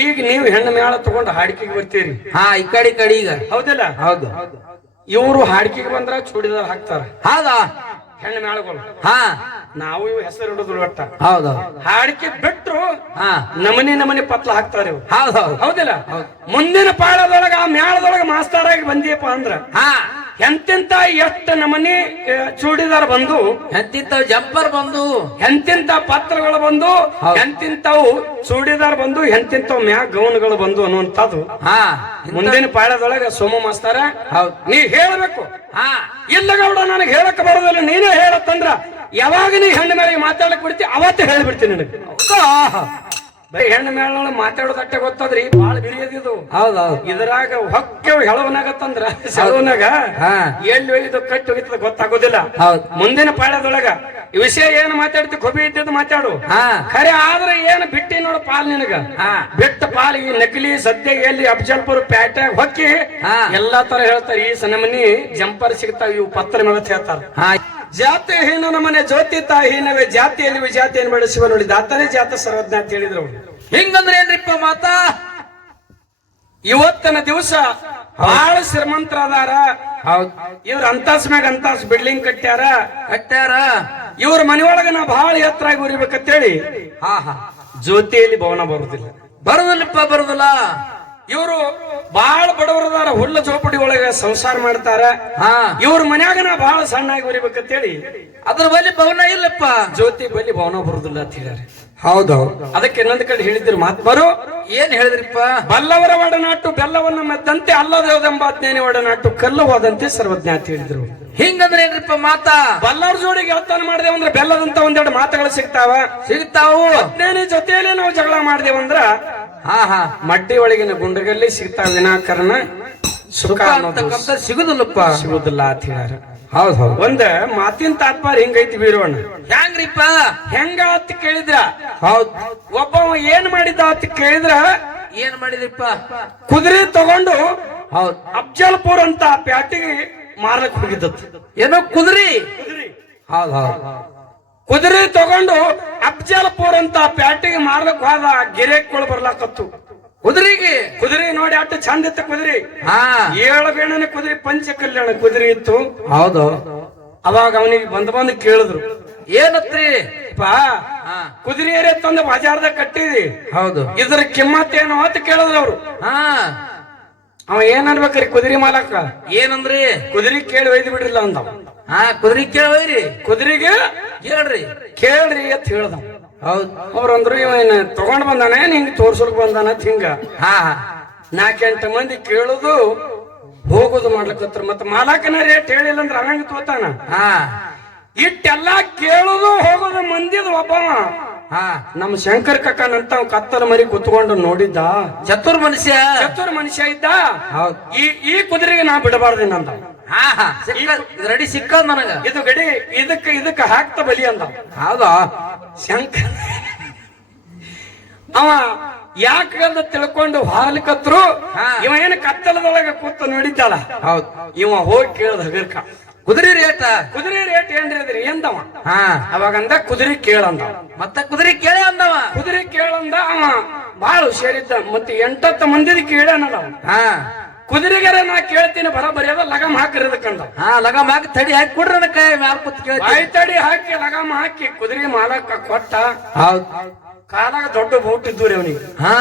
ಈಗ ನೀವು ಹೆಣ್ಣು ಮೇಳ ತಗೊಂಡು ಹಾಡಿಕೆಗೆ ಬರ್ತೀರಿ. ಹಾ ಈ ಕಡೆ ಈ ಕಡೆ ಈಗ. ಹೌದಲ್ಲ? ಹೌದು. ಇವರು ಹಾಡಿಕೆಗೆ ಬಂದ್ರ ಚೂಡಿದಾರ್ ಹಾಕ್ತಾರ. ಹೌದಾ? ಹೆಣ್ಣು ಮೇಳಗಳು ಹಾ. ನಾವು ಇವು ಹೆಸರು ಹಿಡಿದ್ರು ಒಟ್ಟ. ಹೌದು ಹಾಡಿಕೆ ಬಿಟ್ರು ಹಾ. ನಮನಿ ನಮನಿ ಪತ್ಲ ಹಾಕ್ತಾರ ಇವು ಹೌದು ಹೌದಿಲ್ಲ? ಮುಂದಿನ ಪಾಳದೊಳಗ ಆ ಮೇಳದೊಳಗ ಮಾಸ್ತಾರಾಗಿ ಬಂದಿಯಪ್ಪ ಅಂದ್ರ ಹಾ. ಎಂತೆಂತ ಎಷ್ಟು ನಮನಿ ಚೂಡಿದಾರ ಬಂದು ಎಂತಿಂತ ಜಂಪರ್ ಬಂದು ಎಂತಿಂತ ಪಾತ್ರಗಳು ಬಂದು. ಎಂತಿಂತವು ಚೂಡಿದಾರ್ ಬಂದು ಎಂತಿಂತವ್ ಮ್ಯಾಗ ಗೌನ್ಗಳು ಬಂದು ಅನ್ನುವಂಥದ್ದು. ಹಾ ಮುಂದಿನ ಪಾಳದೊಳಗೆ ಸೋಮ ಮಾಸ್ತಾರ ಹೌದು. ನೀ ಹೇಳಬೇಕು. ಹಾ. ಇಲ್ಲ ಗೌಡ ನನಗೆ ಹೇಳಕ್ ಬರೋದಿಲ್ಲ ನೀನೇ ಹೇಳತ್ತಂದ್ರ. ಯಾವಾಗ ನೀ ಹೆಣ್ಣು ಮೇಲೆ ಮಾತಾಡಕ್ ಬಿಡ್ತಿ ಅವತ್ತೇ ಹೇಳ್ಬಿಡ್ತೀನಿ ನನಗೆ. ಬರೀ ಹೆಣ್ಣು ಮೇಳ ಮಾತಾಡೋದಟ್ಟೆ ಗೊತ್ತದ್ರಿ ಬಾಳ ಬಿರಿಯದಿದು ಹೌದೌದು. ಇದ್ರಾಗ ಹೊಕ್ಕೆ ಹೆಳವನಾಗತ್ತಂದ್ರ ಸೆಳವನಾಗ ಹಾ. ಎಲ್ಲಿ ಒಯ್ದು ಕಟ್ಟಿ ಹೋಗಿತ್ತದ ಗೊತ್ತಾಗೋದಿಲ್ಲ. ಹೌದು. ಮುಂದಿನ ಪಾಳ್ಯದೊಳಗ ಈ ವಿಷಯ ಏನ್ ಮಾತಾಡ್ತಿ ಕೊಬಿ ಇದ್ದದ್ದು ಮಾತಾಡು. ಖರೆ ಆದ್ರೆ ಏನ್ ಬಿಟ್ಟಿ ನೋಡು ಪಾಲ್ ನಿನಗ. ಬಿಟ್ಟ ಪಾಲ್ ಈ ನಕಲಿ ಸದ್ಯ ಎಲ್ಲಿ ಅಬ್ಜಲ್ಪುರ ಪ್ಯಾಟ್ಯಾಗ ಹೊಕ್ಕಿ. ಎಲ್ಲಾ ತರ ಹೇಳ್ತಾರೆ ಈ ಸನಮನಿ ಜಂಪರ್ ಸಿಗ್ತಾವ ಇವು ಪತ್ರ ಮೇಲೆ ಹೇಳ್ತಾರ. ಜಾತಿ ಹೀನ ನಮ್ಮನೆ ಜ್ಯೋತಿ ತಾಹೀನವೇ ಜಾತಿಯಲ್ಲಿ ವಿಜಾತಿಯನ್ನು ಬೆಳೆಸುವ ನೋಡಿ ದಾತನೇ ಜಾತ ಸರ್ವಜ್ಞ ಅಂತ ಹೇಳಿದ್ರು. ಹಿಂಗಂದ್ರೆ ಏನ್ರಿಪ್ಪ ಮಾತಾ? ಇವತ್ತಿನ ದಿವಸ ಬಹಳ ಶ್ರೀಮಂತರ ಅದಾರ ಇವ್ರ ಅಂತಾಸ್ ಮ್ಯಾಗ ಅಂತಾಸ್ ಬಿಲ್ಡಿಂಗ್ ಕಟ್ಟ್ಯಾರ. ಕಟ್ಟ್ಯಾರ? ಇವ್ರ ಮನೆಯೊಳಗ ನಾ ಬಹಳ ಎತ್ತರ ಉರಿಬೇಕಂತ ಉರಿಬೇಕಂತೇಳಿ. ಹಾ ಹಾ. ಜ್ಯೋತಿಯಲ್ಲಿ ಭವನ ಬರುದಿಲ್ಲ. ಬರುದಿಲ್ಲಪ್ಪ ಬರುದಿಲ್ಲ. ಇವರು ಬಹಳ ಬಡವರದಾರ ಹುಲ್ಲ ಜೋಪಡಿ ಒಳಗೆ ಸಂಸಾರ ಮಾಡ್ತಾರ. ಇವ್ರ ಮನ್ಯಾಗ ನಾ ಬಹಳ ಸಣ್ಣಾಗಿ ಉರಿಬೇಕಂತೇಳಿ ಅದ್ರ ಬಲಿ ಭವನ ಇಲ್ಲಪ್ಪ. ಜ್ಯೋತಿ ಬಲಿ ಭವನ ಬರುದಿಲ್ಲ ಅಂತ ಹೇಳ್ಯಾರ. ಹೌದು. ಅದಕ್ಕೆ ಇನ್ನೊಂದು ಕಡೆ ಹೇಳಿದ್ರು ಮಾತ್ಮರು ಏನ್ ಹೇಳಿದ್ರಿಪ್ಪ? ಬಲ್ಲವರ ಒಡನಾಟು ಬೆಲ್ಲವನ್ನ ಮದ್ದಂತೆ ಅಲ್ಲದೇವದೆಂಬ ಅಜ್ಞಾನಿ ಒಡನಾಟು ಕಲ್ಲವಾದಂತೆ ಸರ್ವಜ್ಞ ಅಂತ ಹೇಳಿದ್ರು. ಹಿಂಗಂದ್ರೆ ಏನ್ರಿಪ್ಪ ಮಾತಾ? ಬಲ್ಲವ್ರ ಜೋಡಿಗೆ ಯಾವತ್ತಾನ ಮಾಡಿದೆವು ಅಂದ್ರೆ ಬೆಲ್ಲದಂತ ಒಂದೆರಡು ಮಾತುಗಳು ಸಿಗ್ತಾವ. ಸಿಗ್ತಾವು. ಜೊತೆಯಲ್ಲಿ ನಾವು ಜಗಳ ಮಾಡಿದೆವಂದ್ರ ಹಾ ಹಾ. ಮಡ್ಡಿ ಒಳಗಿನ ಗುಂಡಗಲ್ಲಿ ಸಿಗ್ತಾವ ವಿನಾಕರಣ ಸುಖ ಅನ್ನೋದು ಸಿಗುದಿಲ್ಲಪ್ಪ. ಸಿಗುದಿಲ್ಲ ಅಂತ ಹೇಳ್ಯಾರ. ಹೌದ್ ಹೌದು. ಒಂದ ಮಾತಿನ ತಾತ್ಪರ್ಯ ಹಿಂಗೈತಿ ಬೀರೋಣ ಹೆಂಗ್ರಿಪ್ಪ? ಹೆಂಗ ಅಂತ ಕೇಳಿದ್ರ? ಹೌದ್. ಒಬ್ಬ ಏನ್ ಮಾಡಿದ ಅಂತ ಕೇಳಿದ್ರ? ಏನ್ ಮಾಡಿದ್ರಿಪ್ಪ? ಕುದುರೆ ತಗೊಂಡು ಹೌದ್. ಅಫ್ಜಲ್ಪುರ್ ಅಂತ ಪ್ಯಾಟಿಗೆ ಮಾರ್ಲಕ್ ಹೋಗಿದ್ದತ್ ಏನೋ? ಕುದುರಿ? ಹೌದ್ ಹೌದ್ ಕುದುರೆ ತಗೊಂಡು ಅಫ್ಜಲ್ಪುರ್ ಅಂತ ಪ್ಯಾಟಿಗೆ ಮಾರ್ಲಕ್ ಹೋದ ಗಿರೇಕ್ಗಳು ಬರ್ಲಾಕತ್ತು. ಕುದುರೆಗೆ? ಕುದುರೆ ನೋಡಿ ಅಟ್ಟು ಚಂದ ಇತ್ತು ಕುದುರೆ. ಏಳು ಬೇಣನೆ ಕುದುರೆ ಪಂಚ ಕಲ್ಯಾಣ ಕುದುರೆ ಇತ್ತು. ಹೌದು. ಅವಾಗ ಅವನಿಗೆ ಬಂದ್ ಬಂದು ಕೇಳಿದ್ರು. ಏನತ್ರಿ? ಪಾ ಕುದುರೆ ತಂದು ಬಜಾರ್ದಾಗ ಕಟ್ಟಿದಿ. ಹೌದು. ಇದ್ರ ಕಿಮ್ಮತ್ ಏನು ಅಂತ ಕೇಳಿದ್ರು ಅವ್ರು. ಹಾ. ಅವ ಏನ್ ಅನ್ಬೇಕ್ರಿ ಕುದುರೆ ಮಾಲಕ? ಏನಂದ್ರಿ? ಕುದುರೆ ಕೇಳಿ ಒಯ್ದು ಬಿಡ್ರಿಲ್ಲ ಅಂದ ಹಾ ಕುದುರೆ ಕೇಳ್ರಿ ಕುದುರೆಗೆ ಕೇಳ್ರಿ. ಕೇಳ್ರಿ ಅಂತ ಹೇಳ್ದ ಹೌದ್. ಅವ್ರಂದ್ರು ಇವ ಇವನ್ ತಗೊಂಡ್ ಬಂದಾನ ಏನ್ ಹಿಂಗ್ ತೋರ್ಸಲ್ಕ್ ಬಂದಾನ ಅಂತ ಹಿಂಗ. ಹಾ ನಾಲ್ಕೆಂಟು ಮಂದಿ ಕೇಳುದು ಹೋಗುದು ಮಾಡ್ಲಕತ್ರ. ಮತ್ತ ಮಾಲಕನ ರೇಟ್ ಹೇಳಿಲ್ಲ ಅಂದ್ರೆ ಅವಂಗ ತೋತಾನ. ಹಾ. ಇಟ್ಟೆಲ್ಲಾ ಕೇಳುದು ಹೋಗುದು ಮಂದಿದ ಒಬ್ಬವ. ನಮ್ಮ ಶಂಕರ್ ಕಕ್ಕನಂತ ಕತ್ತಲ ಮರಿ ಕುತ್ಕೊಂಡು ನೋಡಿದ್ದ. ಚತುರ್ ಮನುಷ್ಯ? ಚತುರ್ ಮನುಷ್ಯ ಇದ್ದ? ಹೌದ್. ಈ ಈ ಕುದುರೆಗೆ ನಾ ಬಿಡಬಾರ್ದೇನಂದ ಸಿಕ್ಕ ರೆಡಿ ಸಿಕ್ಕದ್ ನನಗ. ಇದು ಗಡಿ ಇದಕ್ಕ ಇದಕ್ಕ ಹಾಕ್ತ ಬಲಿ ಅಂತ ಹೌದಾ? ಶಂಕರ್ ಅವ ಯಾಕಂದ ತಿಳ್ಕೊಂಡು ಹಾಲಿಕತ್ರು. ಇವ ಏನ ಕತ್ತಲದೊಳಗ ಕೂತು ನೋಡಿದ್ದಲ್ಲ ಹೌದ್. ಇವ ಹೋಗಿ ಕೇಳ್ದ ಹಗರ್ಕ. ಕುದುರೆ ರೇಟ ಕುದುರೆ ರೇಟ್ ಏನ್ರಿ ಅದ್ರಿ? ಎಂದವ? ಹಾ. ಅವಾಗಂದ ಕುದುರೆ ಕೇಳಂದ. ಮತ್ತ ಕುದುರೆ ಕೇಳೆ ಅಂದವ. ಕುದುರೆ ಕೇಳಂದ ಅವ ಬಾಳ ಹುಷಾರಿದ್ದ ಮತ್ತೆ ಎಂಟತ್ತು ಮಂದಿದ ಕೇಳನಲ್ಲ. ಹಾ. ಕುದುರೆಗಾರ ನಾ ಕೇಳ್ತೀನಿ ಬರಬರಿ ಅದ ಲಗಮ್ ಹಾಕಿರೋದಕ್ಕಂದ ಹಾ ಲಗಮ್ ಹಾಕಿ ತಡಿ ಹಾಕಿ ಕೊಡ್ರಿ ಅದಕ್ಕೆ ಬಾಯಿ ತಡಿ ಹಾಕಿ ಲಗಮ್ ಹಾಕಿ ಕುದುರೆ ಮಾಲಕ್ಕ ಕೊಟ್ಟ. ಕಾಲಾಗ ದೊಡ್ಡ ಬೂಟ್ ಇದ್ದು ರೀ ಅವನಿಗೆ. ಹಾ.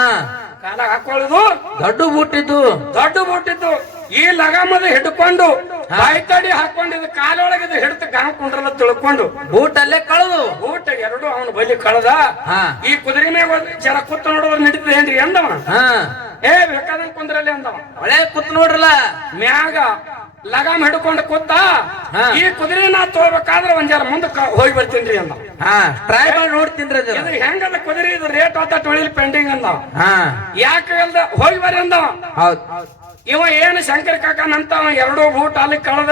ಕಾಲಾಗ ಹಾಕೊಳ್ಳುದು. ದೊಡ್ಡ ಬೂಟಿದ್ದು ದೊಡ್ಡ ಬೂಟಿದ್ದು ಈ ಲಗಾಮದ ಹಿಡ್ಕೊಂಡು ಬಾಯ್ತಡಿ ಹಾಕೊಂಡಿದ ಕಾಲೊಳಗೆ ಹಿಡ್ತು ಹಿಡ್ತ ಗಾಂ ಕುಂಡ್ರಲ್ಲ ತಿಳ್ಕೊಂಡು ಬೂಟ್ ಅಲ್ಲೇ ಕಳೆದು. ಬೂಟ್ ಎರಡು ಅವನ ಬಲಿ ಕಳೆದ. ಈ ಕುದುರೆ ಮ್ಯಾಗ ಜರ ಕುತ್ತ ನೋಡೋದ್ರ ನಡೀತದೆ ಏನ್ರಿ ಅಂದವ ಹಾ. ಏ ಬೇಕಾದ ಕುಂದ್ರಲ್ಲಿ ಅಂದವ ಒಳ್ಳೆ ಕೂತ್ ನೋಡ್ರಲ್ಲ. ಮ್ಯಾಗ ಲಗಾಮ್ ಹಿಡ್ಕೊಂಡು ಕೂತ ಈ ಕುದುರೆ ನಾ ತಗೋಬೇಕಾದ್ರೆ ಒಂದ್ ಜರ ಮುಂದಕ್ಕ ಹೋಗಿ ಬರ್ತೀನಿ ಅಂದ ಟ್ರೈ ಮಾಡಿ ನೋಡ್ತೀನಿ ಇದು ಹೆಂಗದ ಕುದುರೆ ಇದು ರೇಟ್ ಹೋತ ಟೊಳಿಲ್ ಪೆಂಡಿಂಗ್ ಅಂದ ಯಾಕೆ ಹೋಗಿ ಬರ್ರಿ ಅಂದ ಹೌದ್. ಇವ ಏನು ಶಂಕರ ಕಾಕನಂತ ಅವ ಎರಡೂ ಬೂಟ್ ಅಲ್ಲಿ ಕಳೆದ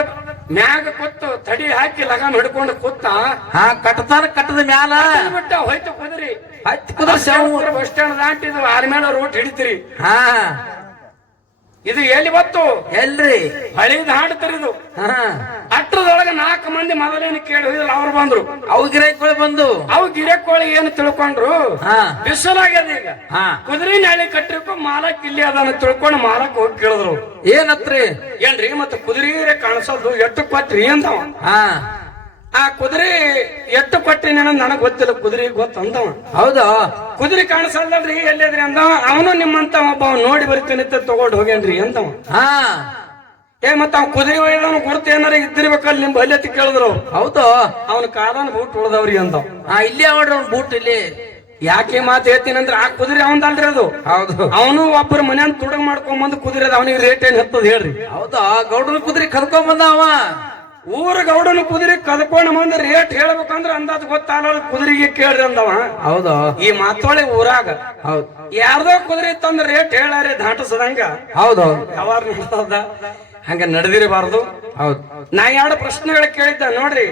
ಮ್ಯಾಗ ಕೊತ್ತು ತಡಿ ಹಾಕಿ ಲಗಾಮ್ ಹಿಡ್ಕೊಂಡು ಕೂತ ಹಾ ಕಟ್ಟತಾನ ಕಟ್ಟದ ಮ್ಯಾಲ. ಬಿಟ್ಟ ಹೋಯ್ತು ಕುದ್ರಿ. ಹತ್ತಿ ಕುದುರೆ ಬಸ್ ಸ್ಟ್ಯಾಂಡ್ ದಾಟಿದ್ರು. ಆರ್ಮೇಲೆ ರೂಟ್ ಹಿಡಿತೀರಿ. ಹಾ. ಇದು ಎಲ್ಲಿ ಬತ್ತು? ಎಲ್ರಿ? ಹಳಿದ ಹಾಡು ಅಟ್ಟದೊಳಗ ನಾಲ್ಕ ಮಂದಿ ಮೊದಲೇನು ಕೇಳಿ ಹೋಗಿಲ್ಲ ಅವ್ರು ಬಂದ್ರು. ಅವು ಗಿರಕೋಳಿ ಬಂದು. ಅವು ಗಿರಕೋಳಿ ಏನು ತಿಳ್ಕೊಂಡ್ರು? ಹಾ. ಬಿಸಿಲಾಗ್ಯದ ಈಗ. ಕುದುರೆ ನಾಳೆ ಕಟ್ಟಿರ್ಕೊ ಮಾಲಕ್ ಇಲ್ಲಿ ಅದನ್ನ ತಿಳ್ಕೊಂಡು ಮಾಲಕ್ ಹೋಗಿ ಕೇಳಿದ್ರು. ಏನತ್ರಿ? ಏನ್ರಿ ಮತ್ತೆ ಕುದುರೆ ಕಾಣಿಸೋದು ಎಟ್ಟು ಪತ್ರಿ ಅಂದವ. ಹಾ. ಆ ಕುದುರೆ ಎತ್ತು ಕೊಟ್ಟಿನ ನನಗ್ ಗೊತ್ತಿಲ್ಲ. ಕುದುರೆ ಗೊತ್ತಂದವ ಹೌದಾ? ಕುದುರೆ ಕಾಣಿಸಲ್ದಲ್ರಿ ಎಲ್ಲಿದ್ರಿ ಅಂದ ಅವನು ನಿಮ್ಮಂತ ಒಬ್ಬ ನೋಡಿ ಬರ್ತೀನಿ ಅಂತ ತಗೊಂಡ್ ಹೋಗ್ಯಾನ್ರಿ ಅಂತವ ಹಾ. ಏ ಮತ್ತ ಅವ್ ಕುದುರೆ ಒಯ್ದವನು ಗುರ್ತು ಏನಾರ ಇದ್ದಿರ್ಬೇಕಲ್ಲ ನಿಮ್ ಬಲ್ಲಿ ಅಂತ ಕೇಳಿದ್ರು. ಹೌದು. ಅವನ ಕಾಲನ ಬೂಟ್ ಉಳ್ದವ್ರಿ ಅಂತ ಆ ಇಲ್ಲೇ ನೋಡ್ರಿ ಅವ್ನ ಬೂಟ್ ಇಲ್ಲಿ. ಯಾಕೆ ಮಾತು ಅಂದ್ರೆ ಆ ಕುದುರೆ ಅವಂದಲ್ರಿ ಅದು. ಹೌದು. ಅವನು ಒಬ್ಬರ ಮನೆಯನ್ನ ತುಡಗ ಮಾಡ್ಕೊಂಡ್ ಬಂದು ಕುದುರೆ ಅದ. ಅವನಿಗೆ ರೇಟ್ ಏನ್ ಹತ್ತದ ಹೇಳ್ರಿ. ಹೌದಾ? ಗೌಡ್ರ ಕುದುರೆ ಕರ್ಕೊಂಡ್ ಬಂದ ಅವ. ಊರ ಗೌಡನ ಕುದುರೆ ಕದ್ಕೊಂಡ್ ಬಂದ ರೇಟ್ ಹೇಳ್ಬೇಕಂದ್ರೆ ಅಂದಾಜ್ ಗೊತ್ತಾಗ ಕುದುರೆಗೆ ಕೇಳ್ರಿ ಅಂದವ. ಹೌದು. ಈ ಮಾತೊಳಿ ಊರಾಗ ಹೌದು. ಯಾರ್ದೋ ಕುದುರೆ ತಂದ ರೇಟ್ ಹೇಳಾರಿ ದಾಟಸದಂಗ. ಹೌದು ಯಾವಾಗ ನಡ್ದದ? ಹಂಗ ನಡೆದಿರಬಾರ್ದು. ಹೌದ್. ನಾ ಎರಡು ಪ್ರಶ್ನೆಗಳು ಕೇಳಿದ್ದ ನೋಡ್ರಿ.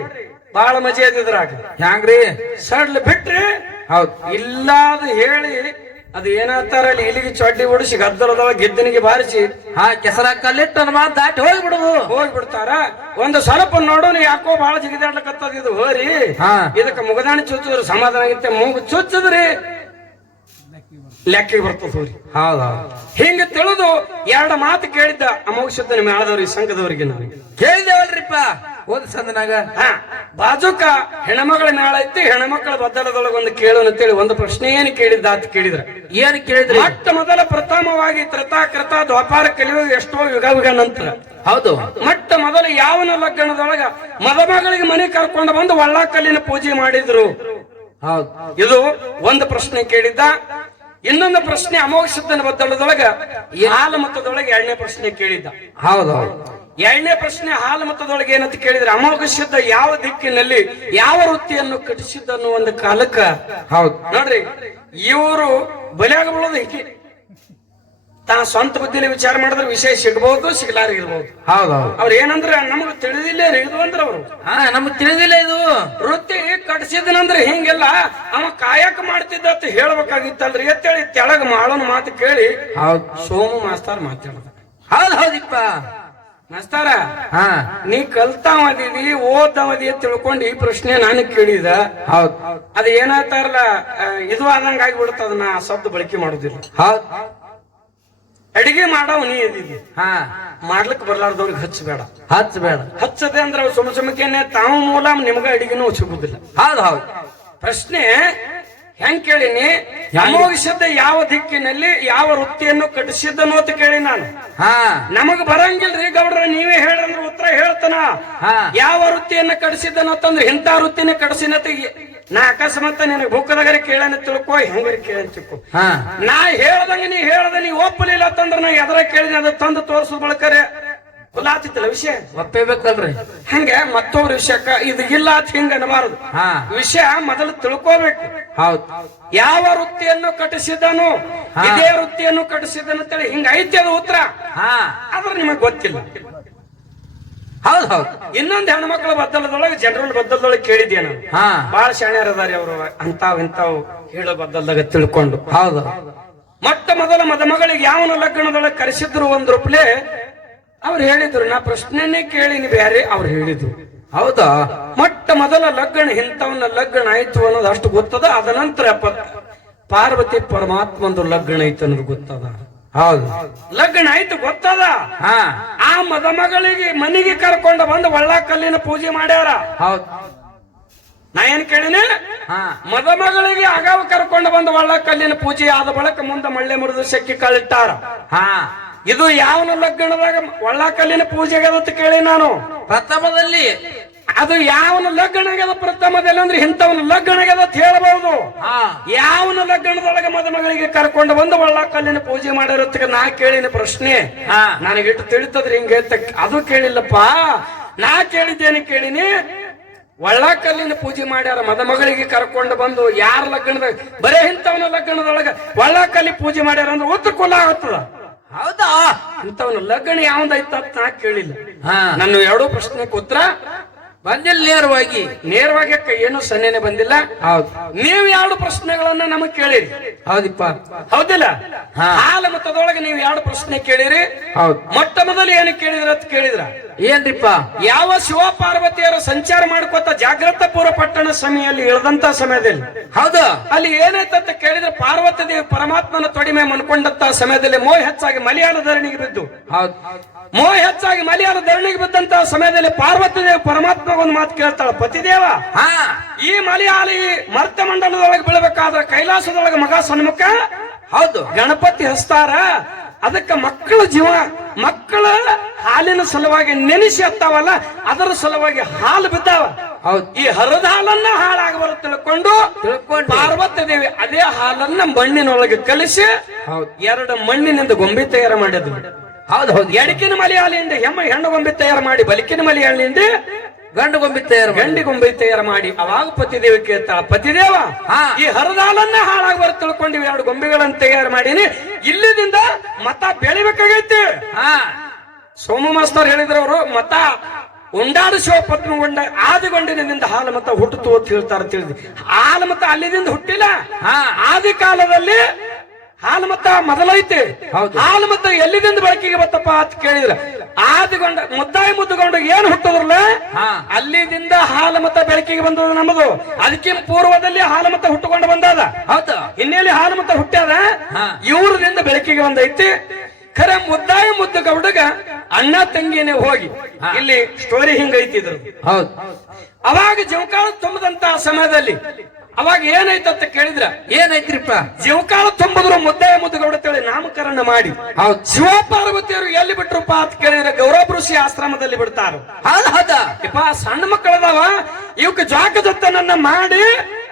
ಬಹಳ ಮಜೆ ಅದಿದ್ರಾಗ ಹ್ಯಾಂಗ್ರಿ? ಸಡ್ಲ್ ಬಿಟ್ರಿ ಹೌದು. ಇಲ್ಲಾದ ಹೇಳಿ ಅದು ಏನಾಗ್ತಾರ ಅಲ್ಲಿ ಇಲಿಗೆ ಚಡ್ಡಿ ಹೊಡಿಸಿ ಗದ್ದಲದವ ಗೆದ್ದನಿಗೆ ಬಾರಿಸಿ ಹಾ ಕೆಸರ ಕಲ್ಲಿಟ್ಟು ನನ್ನ ಮಾತು ದಾಟಿ ಹೋಗಿ ಬಿಡುದು ಹೋಗ್ಬಿಡ್ತಾರ. ಒಂದು ಸ್ವಲ್ಪ ನೋಡೋಣ ಯಾಕೋ ಬಹಳ ಜಿಗಿದಾಡ್ಲಕತ್ತದ ಇದು ಹೋರಿ. ಹಾ. ಇದಕ್ಕೆ ಮುಗದಾಣಿ ಚುಚ್ಚಿದ್ರು ಸಮಾಧಾನ ಆಗಿತ್ತೆ ಮೂಗು ಚುಚ್ಚಿದ್ರಿ. ಲೆಕ್ಕಿಗೆ ಬರ್ತದ ಹೋರಿ. ಹೌದಾ. ಹೌದ್ ಹಿಂಗ ತಿಳಿದು ಎರಡು ಮಾತು ಕೇಳಿದ್ದ ಅಮೋಕ್ಷದ ನಿಮ್ಮ ಆಳದವ್ರಿಗೆ ಸಂಘದವರಿಗೆ ನಾನು. ಕೇಳಿದೇವಲ್ರಿಪ್ಪ ಓದ್ ಸಂದನಾಗ ಹಾ ಬಾಜುಕ ಹೆಣ್ಮಗಳ ಮೇಳ ಐತಿ ಹೆಣ್ಮಕ್ಳ ಬದ್ದಲದೊಳಗೆ ಒಂದು ಕೇಳು ಅಂತೇಳಿ ಒಂದು ಪ್ರಶ್ನೆ ಏನು ಕೇಳಿದ್ದ ಅಂತ ಕೇಳಿದ್ರ. ಏನ್ ಕೇಳಿದ್ರಿ? ಮೊಟ್ಟ ಮೊದಲ ಪ್ರಥಮವಾಗಿ ತ್ರತಾ ಕೃತ ದ್ವಾಪಾರ ಕಲಿಯುವ ಎಷ್ಟೋ ಯುಗ ಯುಗ ನಂತರ. ಹೌದು. ಮೊಟ್ಟ ಮೊದಲು ಯಾವನ ಲಗ್ನದೊಳಗ ಮದಮಗಳಿಗೆ ಮನೆ ಕರ್ಕೊಂಡು ಬಂದು ಒಳ್ಳಾಕಲ್ಲಿನ ಪೂಜೆ ಮಾಡಿದ್ರು? ಹೌದು. ಇದು ಒಂದು ಪ್ರಶ್ನೆ ಕೇಳಿದ್ದ. ಇನ್ನೊಂದು ಪ್ರಶ್ನೆ ಅಮೋಘ ಬದ್ದಳದೊಳಗ ಹಾಲು ಮತದೊಳಗೆ ಎರಡನೇ ಪ್ರಶ್ನೆ ಕೇಳಿದ್ದ. ಹೌದು ಹೌದ್. ಎರಡನೇ ಪ್ರಶ್ನೆ ಹಾಲು ಮತದೊಳಗೆ ಏನಂತ ಕೇಳಿದ್ರೆ ಅಮೋಘ ಸಿದ್ಧ ಯಾವ ದಿಕ್ಕಿನಲ್ಲಿ ಯಾವ ವೃತ್ತಿಯನ್ನು ಕಟ್ಟಿಸಿದ್ದ ಅನ್ನೋ ಒಂದು ಕಾಲಕ್ಕ? ಹೌದು. ನೋಡ್ರಿ ಇವರು ಬಲಿಯಾಗ ಬೀಳೋದು ಹೀಗೆ. ತಾ ಸ್ವಂತ ಬುದ್ಧಿಲಿ ವಿಚಾರ ಮಾಡಿದ್ರೆ ವಿಷಯ ಸಿಗಬಹುದು ಸಿಗಲಾರ ಇರಬಹುದು ಹೌದು ಅವ್ರ ಏನಂದ್ರೆ ನಮಗ್ ತಿಳಿದಿಲ್ಲ ಇದು ಅಂದ್ರೆ ಅವರು. ಹಾ ನಮಗ್ ತಿಳಿದಿಲ್ಲ ಇದು. ವೃತ್ತಿ ಕಟ್ಸಿದನಂದ್ರೆ ಹಿಂಗೆಲ್ಲ ಅವ ಕಾಯಕ ಮಾಡ್ತಿದ್ದ ಅಂತ ಹೇಳ್ಬೇಕಾಗಿತ್ತಲ್ರಿ. ಎತ್ತೇಳಿ ತೆಳಗ್ ಮಾಡೋನ್ ಮಾತು ಕೇಳಿ ಹೌದ್. ಸೋಮು ಮಾಸ್ತಾರ್ ಮಾತಾಡ್ತಾರೆ ಹೌದ್ ಹೌದಿಪ್ಪ. ಮಾಸ್ತಾರ ಹಾ. ನೀ ಕಲ್ತಾವದಿದಿ ಓದವದಿ ತಿಳ್ಕೊಂಡು ಈ ಪ್ರಶ್ನೆ ನಾನು ಕೇಳಿದ. ಹೌದ್. ಅದ ಏನಾಗ್ತಾರಲ್ಲ ಆ, ಇದು ಆದಂಗ ಆಗಿಬಿಡ್ತದ ಅದನ್ನ ಆ ಶಬ್ದ ಬಳಕೆ ಮಾಡುದಿಲ್ಲ. ಹೌದ್. ಅಡಿಗೆ ಮಾಡವ್ ನೀ ಇದ್ದೀವಿ ಹಾ. ಮಾಡ್ಲಿಕ್ ಬರ್ಲಾರ್ದವ್ರಿಗೆ ಹಚ್ಚಬೇಡ. ಹಚ್ಚಬೇಡ. ಹಚ್ಚದೆ ಅಂದ್ರೆ ಅವ್ ಸುಮ್ಮ ತಾವು ಮೂಲ ನಿಮ್ಗ ಅಡಿಗೆನೂ ಸಿಗುದಿಲ್ಲ. ಹೌದ್ ಹೌದ್. ಪ್ರಶ್ನೆ ಹೆಂಗ್ ಕೇಳಿನಿ? ಅಮೋಘಿಸಿದ್ದ ಯಾವ ದಿಕ್ಕಿನಲ್ಲಿ ಯಾವ ವೃತ್ತಿಯನ್ನು ಕಟ್ಟಿಸಿದ್ದನು ಅಂತ ಕೇಳಿ ನಾನು. ಹಾ. ನಮಗ್ ಬರಂಗಿಲ್ರಿ ಗೌಡ್ರ ನೀವೇ ಹೇಳಂದ್ರ ಉತ್ತರ ಹೇಳ್ತಾನ. ಯಾವ ವೃತ್ತಿಯನ್ನ ಕಡಿಸಿದನ ಅಂತಂದ್ರೆ ಇಂಥ ವೃತ್ತಿನ ಕಟ್ಟಿಸಿನ ನಾ ಅಕಸ್ಮಾತ್ ನಿನಗೆ ಬುಕ್ಕದಾಗರೆ ಕೇಳನ ತಿಳ್ಕೋ ಹೆಂಗಾರ ಕೇಳನ್ ತಿಳ್ಕೊ. ನಾ ಹೇಳ್ದಂಗ ನೀ ಹೇಳ್ದ ನೀ ಒಪ್ಪಲಿಲ್ಲ ಅಂತಂದ್ರ ನಾ ಎದರ ಕೇಳಿದ ಅದ ತಂದು ತೋರ್ಸು ಬಳಕರೆ. ಗೊತ್ತಾತಿತ್ತಲ್ಲ ವಿಷಯ. ಒಪ್ಪೇಬೇಕಲ್ರಿ ಹಂಗ ಮತ್ತೊಬ್ರ ವಿಷಯಕ್ಕ ಇದು ಇಲ್ಲ ಅಂತ ಹಿಂಗ ಅನ್ನಬಾರದು ಹಾ. ವಿಷಯ ಮೊದಲು ತಿಳ್ಕೋಬೇಕು. ಹೌದು. ಯಾವ ವೃತ್ತಿಯನ್ನು ಕಟ್ಟಿಸಿದನು. ಇದೇ ವೃತ್ತಿಯನ್ನು ಕಟ್ಟಿಸಿದನು ಅಂತೇಳಿ ಹಿಂಗ ಐತಿ ಅದು ಉತ್ತರ. ಹಾ. ಆದ್ರೆ ನಿಮಗ್ ಗೊತ್ತಿಲ್ಲ. ಹೌದ್ ಹೌದ್. ಇನ್ನೊಂದ್ ಹೆಣ್ಮಕ್ಳ ಬದ್ದಲದೊಳಗೆ ಜನರಲ್ ಬದ್ದಲದೊಳಗೆ ಕೇಳಿದ್ದೆ ನಾನು? ಬಹಳ ಶಾಣ್ಯರ ಅದಾರಿ ಅವರು ಅಂತಾವ್ ಇಂತಾವ್ ಹೇಳೋ ಬದ್ದಲ್ದಾಗ ತಿಳ್ಕೊಂಡು. ಹೌದು. ಮೊಟ್ಟ ಮೊದಲ ಮದಮಗಳಿಗೆ ಯಾವನ ಲಗ್ನದೊಳಗೆ ಕರೆಸಿದ್ರು ಒಂದ್ ರೂಪಲೆ ಅವ್ರು ಹೇಳಿದ್ರು ನಾ ಪ್ರಶ್ನೆನೇ ಕೇಳಿನಿ ಬೇರೆ ಅವ್ರು ಹೇಳಿದ್ರು. ಹೌದಾ? ಮೊಟ್ಟ ಮೊದಲ ಲಗ್ನ ಇಂಥವನ್ನ ಲಗ್ನ ಆಯ್ತು ಅನ್ನೋದು ಅಷ್ಟು ಗೊತ್ತದ? ಅದ ನಂತರ ಪಾರ್ವತಿ ಪರಮಾತ್ಮಂದು ಲಗ್ನ ಐತೆ ಅನ್ನೋದು ಗೊತ್ತದ? ಹೌದು. ಲಗ್ನ ಆಯ್ತು ಗೊತ್ತದ? ಆ ಮದಮಗಳಿಗೆ ಮನೆಗೆ ಕರ್ಕೊಂಡ ಬಂದು ಒಳ್ಳ ಕಲ್ಲಿನ ಪೂಜೆ ಮಾಡ್ಯಾರ. ಹೌದು. ನಾ ಏನ್ ಕೇಳಿನಿ? ಮದಮಗಳಿಗೆ ಅಗಾವ ಕರ್ಕೊಂಡು ಬಂದು ಒಳ್ಳ ಕಲ್ಲಿನ ಪೂಜೆ ಆದ ಬಳಕ ಮುಂದೆ ಮಳ್ಳೆ ಮುರಿದು ಸೆಕ್ಕಿ ಕಳಿಟ್ಟಾರ ಹಾ. ಇದು ಯಾವನ ಲಗ್ನದಾಗ ಒಳ್ಳ ಕಲ್ಲಿನ ಪೂಜೆ ಅಂತ ಕೇಳಿ ನಾನು. ಪ್ರಥಮದಲ್ಲಿ. ಅದು ಯಾವನ ಲಗ್ನ ಆಗ್ಯದ ಪ್ರಥಮದಲ್ಲಿ ಅಂದ್ರೆ ಇಂಥವನ ಲಗ್ನ ಆಗ್ಯದ ಅಂತ ಹೇಳಬಹುದು ಯಾವನ ಲಗ್ನದೊಳಗೆ ಮದುಮಗಳಿಗೆ ಕರ್ಕೊಂಡು ಬಂದು ಒಳ್ಳ ಕಲ್ಲಿನ ಪೂಜೆ ಮಾಡಿರತ್ತ ನಾ ಕೇಳಿನ ಪ್ರಶ್ನೆ. ನನಗೆ ಇಟ್ಟು ತಿಳಿತದ್ರಿ ಹಿಂಗೆ ಅಂತ ಅದು ಕೇಳಿಲ್ಲಪ್ಪ. ನಾ ಕೇಳಿದ್ದೇನೆ ಕೇಳಿನಿ ಒಳ್ಳ ಕಲ್ಲಿನ ಪೂಜೆ ಮಾಡ್ಯಾರ ಮದಮಗಳಿಗೆ ಕರ್ಕೊಂಡು ಬಂದು ಯಾರ ಲಗ್ನದಾಗ ಬರೇ ಇಂಥವನ ಲಗ್ನದೊಳಗೆ ಒಳ್ಳ ಕಲ್ಲಿ ಪೂಜೆ ಮಾಡ್ಯಾರ ಅಂದ್ರೆ ಉತ್ತರ ಕೊಲ್ಲ ಆಗತ್ತದ. ಹೌದಾ? ಇಂಥವನ ಲಗ್ನ ಯಾವ್ದಾಯ್ತ ಅಂತ ನಾ ಕೇಳಿಲ್ಲ. ಹಾ. ನನ್ನ ಎರಡೂ ಪ್ರಶ್ನೆ ಉತ್ತರ ಬಂದಿಲ್ಲ ನೇರವಾಗಿ. ನೇರವಾಗಿ ಏನು ಸನ್ನೆನೆ ಬಂದಿಲ್ಲ. ಹೌದು. ನೀವು ಎರಡು ಪ್ರಶ್ನೆಗಳನ್ನ ನಮಗ್ ಕೇಳಿರಿ. ಹೌದಿಪ್ಪ. ಹೌದಿಲ್ಲ? ಹಾ. ಹಾಲ ಮತದೊಳಗೆ ನೀವು ಎರಡು ಪ್ರಶ್ನೆ ಕೇಳಿರಿ. ಹೌದು. ಮೊಟ್ಟ ಮೊದಲು ಏನು ಕೇಳಿದ್ರ ಅಂತ ಕೇಳಿದ್ರ? ಏನ್ರಿಪ್ಪ? ಯಾವ ಶಿವ ಪಾರ್ವತಿಯರು ಸಂಚಾರ ಮಾಡ್ಕೋತ ಜಾಗ್ರತಪುರ ಪಟ್ಟಣ ಸಮಯದಲ್ಲಿ ಇಳದಂತ ಸಮಯದಲ್ಲಿ? ಹೌದು. ಅಲ್ಲಿ ಏನಾಯ್ತಂತ ಕೇಳಿದ್ರೆ ಪಾರ್ವತಿ ದೇವಿ ಪರಮಾತ್ಮನ ತೊಡಿಮೆ ಮನ್ಕೊಂಡಂತ ಸಮಯದಲ್ಲಿ ಮೋಹ ಹೆಚ್ಚಾಗಿ ಮಲಯಾಳ ಧರಣಿಗೆ ಬಿದ್ದು. ಹೌದು. ಮೋಹ ಹೆಚ್ಚಾಗಿ ಮಲಯಾಳ ಧರಣಿಗೆ ಬಿದ್ದಂತ ಸಮಯದಲ್ಲಿ ಪಾರ್ವತಿ ದೇವಿ ಪರಮಾತ್ಮ ಒಂದು ಮಾತು ಕೇಳ್ತಾಳ ಪತಿದೇವ ಹಾ. ಈ ಮಲಯಾಳಿ ಮರ್ತ ಮಂಡಲದೊಳಗೆ ಬೀಳ್ಬೇಕಾದ್ರೆ ಕೈಲಾಸದೊಳಗೆ ಮಗ ಸನ್ಮುಖ ಹೌದು. ಗಣಪತಿ ಹಸ್ತಾರ ಅದಕ್ಕ ಮಕ್ಕಳ ಜೀವ ಮಕ್ಕಳ ಹಾಲಿನ ಸಲುವಾಗಿ ನೆನೆಸಿ ಹತ್ತಾವಲ್ಲ ಅದರ ಸಲುವಾಗಿ ಹಾಲು ಬಿದ್ದಾವ. ಹೌದು. ಈ ಹರದ ಹಾಲನ್ನ ಹಾಳಾಗಬಾರದು ತಿಳ್ಕೊಂಡು ತಿಳ್ಕೊಂಡು ಪಾರ್ವತಿ ದೇವಿ ಅದೇ ಹಾಲನ್ನ ಮಣ್ಣಿನೊಳಗೆ ಕಲಿಸಿ ಹೌದು. ಎರಡು ಮಣ್ಣಿನಿಂದ ಗೊಂಬೆ ತಯಾರು ಮಾಡಿದ್ರು ಹೌದು ಹೌದು. ಎಡಕಿನ ಮಲಿಯಾಳಿಯಿಂದ ಹೆಮ್ಮ ಹೆಣ್ಣು ಗೊಂಬೆ ತಯಾರು ಮಾಡಿ ಬಲಿಕಿನ ಮಲಯಾಳಿಯಿಂದ ಗಂಡು ಗೊಂಬೆ ತಯಾರು. ಗಂಡಿ ಗೊಂಬೆ ತಯಾರು ಮಾಡಿ ಅವಾಗ ಪತಿದೇವಿ ಕೇಳ್ತಾಳ ಪತಿದೇವ ಹಾ. ಈ ಹರದಾಲನ್ನ ಬರ್ತ ತಿಳ್ಕೊಂಡಿವಿ ಎರಡು ಗೊಂಬೆಗಳನ್ನ ತಯಾರು ಮಾಡೀನಿ ಇಲ್ಲಿದಿಂದ ಮತ ಬೆಳಿಬೇಕಾಗೈತಿ ಹಾ ಸೋಮ ಮಾಸ್ತರ್ ಹೇಳಿದ್ರು ಅವರು ಮತ ಉಂಡಾಡಿಸುವ ಪತ್ಮಗೊಂಡ ಆದಿಗೊಂಡಿನಿಂದ ಹಾಲು ಮತ ಹುಟ್ಟಿತು ಅಂತ ಹೇಳ್ತಾರೆ ತಿಳಿದು ಹಾಲು ಮತ ಅಲ್ಲಿದಿಂದ ಹುಟ್ಟಿಲ್ಲ ಹಾ. ಆದಿ ಕಾಲದಲ್ಲಿ ಹಾಲು ಮತ್ತ ಮೊದಲೈತಿ. ಹೌದು. ಹಾಲು ಮತ್ತ ಎಲ್ಲಿದಿಂದ ಬೆಳಕಿಗೆ ಬತ್ತಪ್ಪ ಅಂತ ಕೇಳಿದ್ರ ಆದಿಗೊಂಡ ಮುದ್ದಾಯಿ ಮುದ್ದುಗೊಂಡು ಏನ್ ಹುಟ್ಟದ್ರಲ್ಲ. ಅಲ್ಲಿದಿಂದ ಹಾಲು ಮತ್ತ ಬೆಳಕಿಗೆ ಬಂದದ ನಮ್ಮದು. ಅದಕ್ಕೆ ಪೂರ್ವದಲ್ಲಿ ಹಾಲು ಮತ ಹುಟ್ಟುಕೊಂಡು ಬಂದದ. ಹೌದು. ಹಿನ್ನೆಲೆ ಹಾಲು ಮತ ಹುಟ್ಟ್ಯಾದ. ಇವ್ರದಿಂದ ಬೆಳಕಿಗೆ ಬಂದೈತಿ. ಖರೆ ಮುದ್ದಾಯಿ ಮುದ್ದು ಗೌಡಗ ಅಣ್ಣ ತಂಗಿನೇ ಹೋಗಿ. ಇಲ್ಲಿ ಸ್ಟೋರಿ ಹಿಂಗೈತಿದ್ರು. ಹೌದು. ಅವಾಗ ಜೀವಕಾಳ ತುಂಬದಂತ ಸಮಯದಲ್ಲಿ ಅವಾಗ ಏನಾಯ್ತಂತ ಕೇಳಿದ್ರ? ಏನೈತ್ರಿಪ್ಪ? ಜೀವಕಾಲ ತುಂಬಿದ್ರು ಮುದ್ದೆ ಮುದ್ದಗೌಡ ತಿಳಿ ನಾಮಕರಣ ಮಾಡಿ. ಹೌದು. ಶಿವ ಪಾರ್ವತಿಯರು ಎಲ್ಲಿ ಬಿಟ್ರಪ್ಪ ಅಂತ ಕೇಳಿದ್ರೆ ಗೌರವ ಋಷಿ ಆಶ್ರಮದಲ್ಲಿ ಬಿಡ್ತಾರ. ಹೌದು ಹೌದಾ. ಇಪ್ಪ ಸಣ್ಣ ಮಕ್ಕಳದಾವ. ಇವಕ್ಕೆ ಜಾಗದತ್ತನನ್ನ ಮಾಡಿ ಹೌದು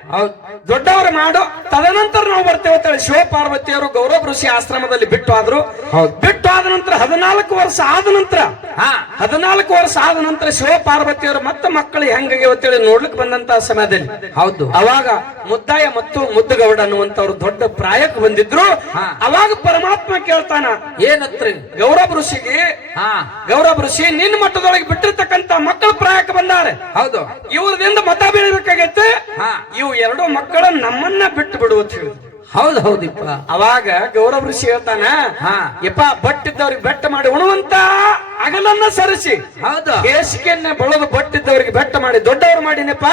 ದೊಡ್ಡವರು ಮಾಡೋ ತದನಂತರ ನಾವು ಬರ್ತೇವೆ ಅಂತೇಳಿ ಶಿವ ಪಾರ್ವತಿಯರು ಗೌರವ ಋಷಿ ಆಶ್ರಮದಲ್ಲಿ ಬಿಟ್ಟು ಆದ್ರು. ಬಿಟ್ಟು ಆದ ನಂತರ ಹದಿನಾಲ್ಕು ವರ್ಷ ಆದ ನಂತರ ಹದಿನಾಲ್ಕು ವರ್ಷ ಆದ ನಂತರ ಶಿವಪಾರ್ವತಿಯವರು ಮತ್ತೆ ಮಕ್ಕಳು ಹೆಂಗಿವೆ ಅಂತೇಳಿ ನೋಡ್ಲಿಕ್ಕೆ ಬಂದಂತ ಸಮಯದಲ್ಲಿ. ಹೌದು. ಅವಾಗ ಮುದ್ದಾಯ ಮತ್ತು ಮುದ್ದುಗೌಡ ಅನ್ನುವಂತವ್ರು ದೊಡ್ಡ ಪ್ರಾಯಕ್ಕೆ ಬಂದಿದ್ರು. ಅವಾಗ ಪರಮಾತ್ಮ ಕೇಳ್ತಾನ ಏನತ್ರಿ? ಗೌರವ ಋಷಿಗೆ ಗೌರವ ಋಷಿ ನಿನ್ನ ಮಟ್ಟದೊಳಗೆ ಬಿಟ್ಟಿರ್ತಕ್ಕಂತ ಮಕ್ಕಳು ಪ್ರಾಯಕ್ಕೆ ಬಂದಾರೆ. ಹೌದು. ಇವ್ರದಿಂದ ಮತ ಬೀಳಬೇಕಾಗೈತೆ. ಇವು ಎರಡು ಮಕ್ಕಳ ನಮ್ಮನ್ನ ಬಿಟ್ಟು ಬಿಡು ಅಂತ ಹೇಳಿದ್ರು. ಹೌದು ಹೌದಿಪ್ಪ. ಅವಾಗ ಗೌರವ ಋಷಿ ಹೇಳ್ತಾನ. ಯಪ್ಪ ಬಟ್ಟಿದ್ದವ್ರಿಗೆ ಬೆಟ್ಟ ಮಾಡಿ ಉಣುವಂತ ಅಗಲನ್ನ ಸರಿಸಿ. ಹೌದು. ಕೇಸಿಕೆಯನ್ನ ಬಳದು ಬಟ್ಟಿದ್ದವ್ರಿಗೆ ಬೆಟ್ಟ ಮಾಡಿ ದೊಡ್ಡವ್ರು ಮಾಡಿನಪ್ಪ.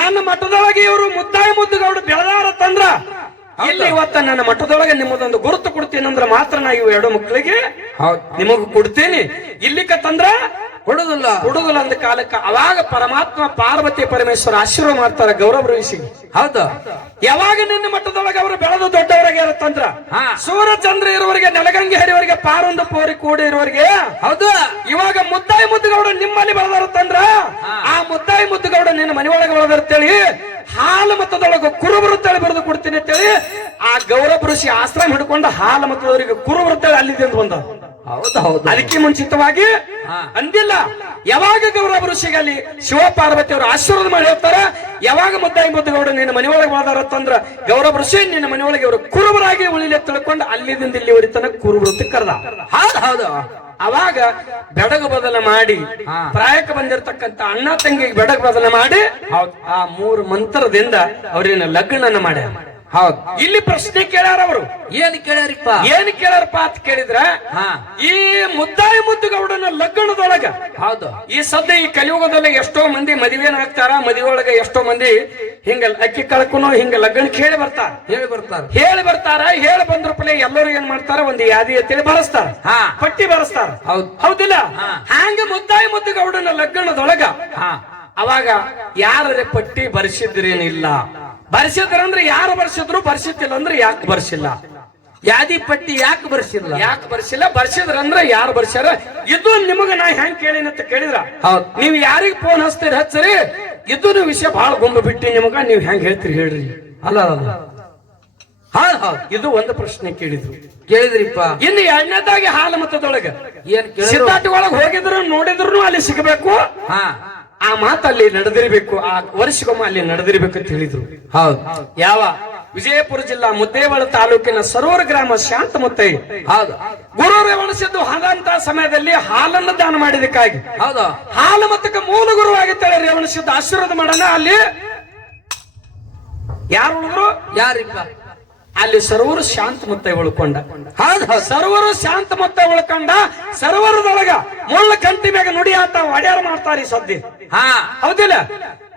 ನನ್ನ ಮಠದೊಳಗೆ ಇವರು ಮುದ್ದಾಯ ಮುದ್ದುಗೌಡು ಬೆಳೆದಾರ ತಂದ್ರ. ಇಲ್ಲಿ ಇವತ್ತ ನನ್ನ ಮಠದೊಳಗೆ ನಿಮ್ಮದೊಂದು ಗುರುತು ಕೊಡ್ತೀನಿ ಅಂದ್ರೆ ಮಾತ್ರ ನಾ ಇವು ಎರಡು ಮಕ್ಕಳಿಗೆ ನಿಮಗ್ ಕೊಡ್ತೀನಿ. ಇಲ್ಲಿಕ ತಂದ್ರ ಕೊಡುದಿಲ್ಲ ಕೊಡುದಿಲ್ಲ ಅಂದ ಕಾಲಕ್ಕ ಅವಾಗ ಪರಮಾತ್ಮ ಪಾರ್ವತಿ ಪರಮೇಶ್ವರ ಆಶೀರ್ವ ಮಾಡ್ತಾರ ಗೌರವ ಋಷಿ ಹೌದು. ಯಾವಾಗ ನಿನ್ನ ಮಟ್ಟದೊಳಗೆ ಅವರು ಬೆಳೆದು ದೊಡ್ಡವರಿಗೆ ಇರುತ್ತಂದ್ರ. ಸೂರ್ಯಚಂದ್ರ ಇರುವವರಿಗೆ ನೆಲಗಂಗೆ ಹರಿವರಿಗೆ ಪಾರೊಂದು ಪೋರಿ ಕೂಡಿ ಇರುವವರಿಗೆ? ಹೌದು. ಇವಾಗ ಮುದ್ದಾಯಿ ಮುದ್ದುಗೌಡ ನಿಮ್ಮಲ್ಲಿ ಬೆಳೆದಿರುತ್ತಂದ್ರ. ಆ ಮುದ್ದಾಯಿ ಮುದ್ದುಗೌಡ ನಿನ್ನ ಮನೆಯೊಳಗೆ ಬೆಳೆದಿರ್ತೇಳಿ ಹಾಲು ಮತದೊಳಗೆ ಕುರುಬರು ತಳಿ ಬರೆದು ಕೊಡ್ತೀನಿ ಅಂತೇಳಿ ಆ ಗೌರವ ಋಷಿ ಆಶ್ರಮ ಹಿಡ್ಕೊಂಡು ಹಾಲು ಮತದವರಿಗೆ ಕುರುಬರು ತಳಿ ಅಂತ ಬಂದ ಅದಕ್ಕೆ ಮುಂಚಿತವಾಗಿ ಅಂದಿಲ್ಲ. ಯಾವಾಗ ಗೌರವ ಋಷಿಗಲ್ಲಿ ಶಿವ ಪಾರ್ವತಿ ಅವರು ಆಶೀರ್ವಾದ ಮಾಡಿ ಹೇಳ್ತಾರ ಯಾವಾಗ ಮುದ್ದಾಯಿ ಮುದ್ದುಗೌಡ ನಿನ್ನ ಮನೆಯೊಳಗೆ ಅಂತಂದ್ರ ಗೌರವ ಋಷಿ ನಿನ್ನ ಮನೆಯೊಳಗೆ ಇವರು ಕುರುಬರಾಗಿ ಉಳಿಲೆ ತಿಳ್ಕೊಂಡು ಅಲ್ಲಿದಿಂದ ಇಲ್ಲಿ ತನಕ ಕುರುಬರು ಕರೆದ. ಹೌದು ಹೌದು. ಅವಾಗ ಬೆಡಗು ಬದಲ ಮಾಡಿ. ಪ್ರಾಯಕ್ಕೆ ಬಂದಿರತಕ್ಕಂತ ಅಣ್ಣ ತಂಗಿಗೆ ಬೆಡಗು ಬದಲ ಮಾಡಿ ಆ ಮೂರು ಮಂತ್ರದಿಂದ ಅವ್ರಿನ ಲಗ್ನನ ಮಾಡ್ಯಾರ. ಹೌದು. ಇಲ್ಲಿ ಪ್ರಶ್ನೆ ಕೇಳ್ಯಾರ ಅವರು. ಏನ್ ಕೇಳ್ಯಾರಿಪ್ಪ? ಏನ್ ಕೇಳ್ಯಾರಪ್ಪ ಅಂತ ಕೇಳಿದ್ರ ಈ ಮುದ್ದಾಯಿ ಮುದ್ದುಗೌಡನ ಲಗ್ನದೊಳಗ ಹೌದು. ಈ ಸದ್ಯ ಈ ಕಲಿಯುಗದಲ್ಲಿ ಎಷ್ಟೋ ಮಂದಿ ಮದುವೆನ ಆಗ್ತಾರ ಮದುವೆ ಒಳಗ ಎಷ್ಟೋ ಮಂದಿ ಹಿಂಗ ಅಕ್ಕಿ ಕಳ್ಕೊನೋ ಹಿಂಗ ಲಗ್ನ ಕೇಳಿ ಬರ್ತಾರ. ಹೇಳಿ ಬರ್ತಾರ. ಹೇಳಿ ಬರ್ತಾರ ಹೇಳಿ ಬಂದ್ರ ಪಲೆ ಎಲ್ಲರೂ ಏನ್ ಮಾಡ್ತಾರ ಒಂದು ಯಾದಿ ಅಂತೇಳಿ ಬರಸ್ತಾರ ಹಾ. ಪಟ್ಟಿ ಬರಸ್ತಾರ ಹೌದು. ಹೌದಿಲ್ಲ. ಹಂಗ ಮುದ್ದಾಯಿ ಮುದ್ದುಗೌಡನ ಲಗ್ನದೊಳಗ ಅವಾಗ ಯಾರ ಪಟ್ಟಿ ಬರ್ಸಿದ್ರೇನಿಲ್ಲ. ಬರ್ಸಿದ್ರಂದ್ರೆ ಯಾರು ಬರ್ಸಿದ್ರು? ಬರ್ಸಿದ್ದಿಲ್ಲ ಅಂದ್ರೆ ಯಾಕೆ ಬರ್ಸಿಲ್ಲ? ಯಾದಿ ಪಟ್ಟಿ ಯಾಕೆ ಬರ್ಸಿಲ್ಲ? ಯಾಕೆ ಬರ್ಸಿಲ್ಲ? ಬರ್ಸಿದ್ರಂದ್ರ ಯಾರು ಬರ್ಸ್ಯಾರ? ಇದು ನಿಮಗ ನಾ ಹೆಂಗ್ ಕೇಳಿನ ಅಂತ ಕೇಳಿದ್ರ? ಹೌದು. ನೀವ್ ಯಾರಿಗ ಫೋನ್ ಹಚ್ತೀರಿ ಹಚ್ಚರಿ. ಇದು ವಿಷಯ ಬಹಳ ಗೊಂಬ ಬಿಟ್ಟಿ ನಿಮಗ ನೀವ್ ಹೆಂಗ್ ಹೇಳ್ತೀರಿ ಹೇಳ್ರಿ. ಅಲ್ಲ ಅಲ್ಲ ಹಾ ಹೌದು ಇದು ಒಂದು ಪ್ರಶ್ನೆ ಕೇಳಿದ್ರು. ಕೇಳಿದ್ರಿಪ್ಪ. ಇನ್ನು ಎರಡನೇದಾಗಿ ಹಾಲು ಮತದೊಳಗ. ಏನ್ ಒಳಗ್ ಹೋಗಿದ್ರು ನೋಡಿದ್ರು ಅಲ್ಲಿ ಸಿಗಬೇಕು. ಹಾ. ಆ ಮಾತು ಅಲ್ಲಿ ನಡೆದಿರ್ಬೇಕು ಆ ವರ್ಷಗೊಮ್ಮ ಅಲ್ಲಿ ನಡೆದಿರ್ಬೇಕು ಅಂತ ಹೇಳಿದ್ರು. ಹೌದು. ಯಾವ? ವಿಜಯಪುರ ಜಿಲ್ಲಾ ಮುದ್ದೇವಾಳ ತಾಲೂಕಿನ ಸರೋವರ ಗ್ರಾಮ ಶಾಂತ ಮುತ್ತೈ ಹೌದು. ಗುರು ರೇವಣಸಿದ್ದು ಹಾಗಂತ ಸಮಯದಲ್ಲಿ ಹಾಲನ್ನು ದಾನ ಮಾಡಿದಕ್ಕಾಗಿ ಹೌದು. ಹಾಲು ಮತ್ತಕ್ಕೆ ಮೂಲ ಗುರು ಆಗಿದ್ದಾಳೆ ರೇವಣಸಿದ್ದು ಆಶೀರ್ವಾದ ಮಾಡೋಣ ಅಲ್ಲಿ. ಯಾರು ಉಳಿದ್ರು? ಯಾರಿಪ್ಪ? ಅಲ್ಲಿ ಸರ್ವರು ಶಾಂತ ಮುತ್ತ ಉಳ್ಕೊಂಡ ಹೌದು ಸರ್ವರು ಶಾಂತ ಮುತ್ತ ಉಳ್ಕೊಂಡ ಸರ್ವರದೊಳಗ ಮುಳ್ಳ ಕಂಟಿ ಮ್ಯಾಗ ನುಡಿ ಆತ ಒಡೆಯಾರ ಮಾಡ್ತಾರ ಈ ಸದ್ದಿ ಹಾ. ಹೌದಿಲ್ಲ?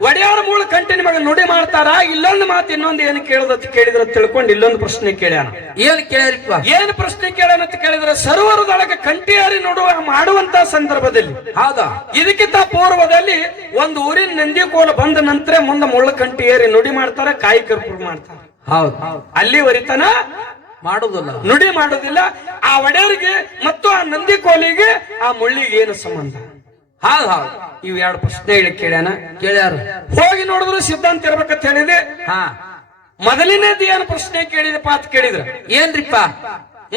ಒಡೆಯಾರ ಮೂಲ ಕಂಟಿನ ಮ್ಯಾಗ ನುಡಿ ಮಾಡ್ತಾರ ಇಲ್ಲೊಂದು ಮಾತು ಇನ್ನೊಂದು ಏನು ಕೇಳಿದ್ರ ಕೇಳಿದ್ರ ತಿಳ್ಕೊಂಡು ಇಲ್ಲೊಂದು ಪ್ರಶ್ನೆ ಕೇಳ್ಯಾನ. ಏನ್ ಕೇಳಿಪ್ಪ ಏನು ಪ್ರಶ್ನೆ ಕೇಳ್ಯಾನ ಅಂತ ಕೇಳಿದ್ರೆ ಸರ್ವರದೊಳಗ ಕಂಟಿಯಾರಿ ನೋಡುವ ಮಾಡುವಂತ ಸಂದರ್ಭದಲ್ಲಿ. ಹೌದ? ಇದಕ್ಕಿಂತ ಪೂರ್ವದಲ್ಲಿ ಒಂದು ಊರಿನ ನಂದಿ ಕೋಲ ಬಂದ ನಂತರ ಮುಂದೆ ಮುಳ್ಳ ಕಂಟಿ ಏರಿ ನುಡಿ ಮಾಡ್ತಾರ ಕಾಯಿ ಕರ್ಪೂರ ಮಾಡ್ತಾರ. ಹೌದು. ಅಲ್ಲಿವರಿತನ ಮಾಡುದಿಲ್ಲ ನುಡಿ ಮಾಡೋದಿಲ್ಲ ಆ ಒಡೆಯರಿಗೆ ಮತ್ತು ಆ ನಂದಿ ಕೋಲಿಗೆ ಆ ಮುಳ್ಳಿಗೆ ಏನು ಸಂಬಂಧ? ಹೌದು ಹೌದು. ಇವ್ ಎರಡು ಪ್ರಶ್ನೆ ಹೇಳಿ ಕೇಳ್ಯಾನ. ಕೇಳ್ಯಾರ. ಹೋಗಿ ನೋಡಿದ್ರು ಸಿದ್ಧಾಂತ ಇರ್ಬೇಕಂತ ಹೇಳಿದೆ. ಹಾ. ಮೊದಲನೇದು ಏನು ಪ್ರಶ್ನೆ ಕೇಳಿದಪ್ಪ ಅಂತ ಕೇಳಿದ್ರ. ಏನ್ರಿಪ್ಪ?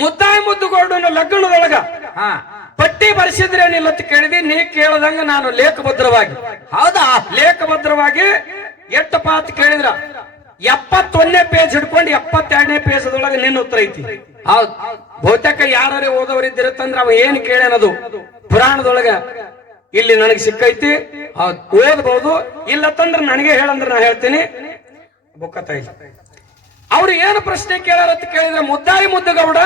ಮುದ್ದಾಯ ಮುದ್ದುಗೌಡನ ಲಗ್ನದೊಳಗ ಹಾ. ಪಟ್ಟಿ ಬರೆಸಿದ್ರೇನಿಲ್ಲ ಅಂತ ಕೇಳಿದೆ. ನೀ ಕೇಳದಂಗ ನಾನು ಲೇಖಭದ್ರವಾಗಿ. ಹೌದಾ? ಲೇಖಭದ್ರವಾಗಿ ಎಟ್ಟಪ್ಪ ಅಂತ ಕೇಳಿದ್ರ. ಎಪ್ಪತ್ತೊಂದನೇ ಪೇಜ್ ಹಿಡ್ಕೊಂಡು ಎಪ್ಪತ್ತೆರಡನೇ ಪೇಜ್ ಅದೊಳಗೆ ನಿನ್ನ ಉತ್ತರ ಐತಿ. ಹೌದು. ಬಹುತೇಕ ಯಾರೇ ಓದವರಿದ್ದಿರತ್ತಂದ್ರ ಅವ ಏನ್ ಕೇಳೇನದು ಪುರಾಣದೊಳಗ ಇಲ್ಲಿ ನನಗೆ ಸಿಕ್ಕೈತಿ. ಓದ್ಬಹುದು ಇಲ್ಲ ಇಲ್ಲತ್ತಂದ್ರ ನನಗೆ ಹೇಳಂದ್ರ ನಾ ಹೇಳ್ತೀನಿ. ಅವ್ರು ಏನು ಪ್ರಶ್ನೆ ಕೇಳಾರ ಅಂತ ಕೇಳಿದ್ರೆ ಮುದ್ದಾಯಿ ಮುದ್ದಗೌಡ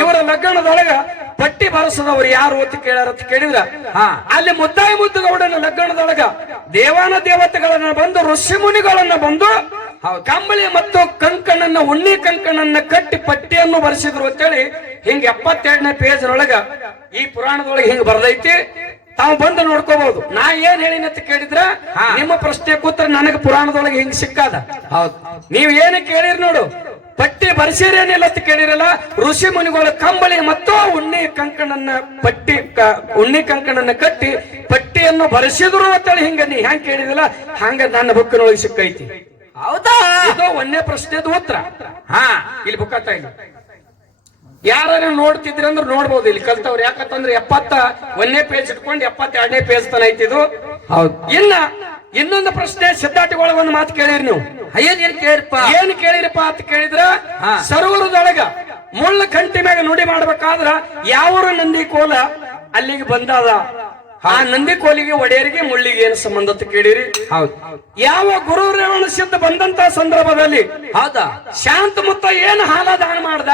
ಇವರ ಲಗ್ನದೊಳಗ ಪಟ್ಟಿ ಬರಸದವ್ರು ಯಾರು ಅಂತ ಕೇಳಾರ ಅಂತ ಕೇಳಿದ್ರ. ಅಲ್ಲಿ ಮುದ್ದಾಯಿ ಮುದ್ದಗೌಡನ ಲಗ್ನದೊಳಗ ದೇವಾನ ದೇವತೆಗಳನ್ನ ಬಂದು ಋಷಿ ಮುನಿಗಳನ್ನ ಬಂದು ಹೌದು. ಕಂಬಳಿ ಮತ್ತು ಕಂಕಣನ್ನ ಉಣ್ಣಿ ಕಂಕಣನ್ನ ಕಟ್ಟಿ ಪಟ್ಟಿಯನ್ನು ಬರೆಸಿದ್ರು ಅಂತೇಳಿ ಹಿಂಗ ಎಪ್ಪತ್ತೆರಡನೇ ಪೇಜ್ ನೊಳಗ ಈ ಪುರಾಣದೊಳಗೆ ಹಿಂಗ ಬರ್ದೈತಿ. ತಾವು ಬಂದು ನೋಡ್ಕೋಬಹುದು. ನಾ ಏನ್ ಹೇಳಿನ ಅಂತ ಕೇಳಿದ್ರ. ನಿಮ್ಮ ಪ್ರಶ್ನೆ ಕೂತ್ರ ನನಗೆ ಪುರಾಣದೊಳಗೆ ಹಿಂಗ್ ಸಿಕ್ಕಾದ. ಹೌದು. ನೀವ್ ಏನ ಕೇಳಿರ್ ನೋಡು. ಪಟ್ಟಿ ಬರ್ಸಿರೇನಿಲ್ಲ ಅಂತ ಕೇಳಿರಲ್ಲ. ಋಷಿ ಮುನಿಗಳ ಕಂಬಳಿ ಮತ್ತು ಉಣ್ಣಿ ಕಂಕಣನ್ನ ಪಟ್ಟಿ ಉಣ್ಣಿ ಕಂಕಣನ್ನ ಕಟ್ಟಿ ಪಟ್ಟಿಯನ್ನು ಬರೆಸಿದ್ರು ಅಂತೇಳಿ ಹಿಂಗ ನೀ ಹೆಂಗ್ ಕೇಳಿದಿಲ್ಲ. ಹಂಗ ನನ್ನ ಬುಕ್ಕಿನೊಳಗೆ ಸಿಕ್ಕೈತಿ. ಹೌದಾ? ಇದು ಒಂದೇ ಪ್ರಶ್ನೆದು ಉತ್ತರ. ಹಾ. ಇಲ್ಲಿ ಬುಕ್ ಇಲ್ಲ. ಯಾರು ನೋಡ್ತಿದ್ರಿ ಅಂದ್ರೆ ನೋಡ್ಬೋದು ಇಲ್ಲಿ ಕಲ್ತವ್ರು. ಯಾಕಂತಂದ್ರೆ ಎಪ್ಪತ್ತ ಒಂದೇ ಪೇಜ್ ಇಟ್ಕೊಂಡು ಎಪ್ಪತ್ತೆರಡನೇ ಪೇಜ್ ತನ ಐತಿದು ಹೌದು. ಇನ್ನ ಇನ್ನೊಂದು ಪ್ರಶ್ನೆ ಸಿದ್ಧಾರ್ಥಿಗಳ ಒಂದು ಮಾತು ಕೇಳಿರಿ ನೀವು. ಏನ್ ಏನ್ ಕೇಳಿರಪ್ಪ? ಏನ್ ಕೇಳಿರಪ್ಪ ಅಂತ ಕೇಳಿದ್ರ. ಸರೋವರದೊಳಗ ಮುಳ್ಳ ಕಂಟಿ ಮ್ಯಾಗ ನುಡಿ ಮಾಡ್ಬೇಕಾದ್ರ ಯಾವ ನಂದಿ ಕೋಲ ಅಲ್ಲಿಗೆ ಬಂದಾದ? ಆ ನಂದಿ ಕೋಲಿಗೆ ಒಡೆಯರಿಗೆ ಮುಳ್ಳಿಗೆ ಏನು ಸಂಬಂಧ ಅಂತ ಕೇಳಿರಿ? ಹೌದು. ಯಾವ ಗುರು ರೇವಣ ಸಿದ್ಧ ಬಂದಂತ ಸಂದರ್ಭದಲ್ಲಿ ಹೌದಾ? ಶಾಂತ ಮುತ್ತ ಏನ್ ಹಾಲ ದಾನ ಮಾಡ್ದ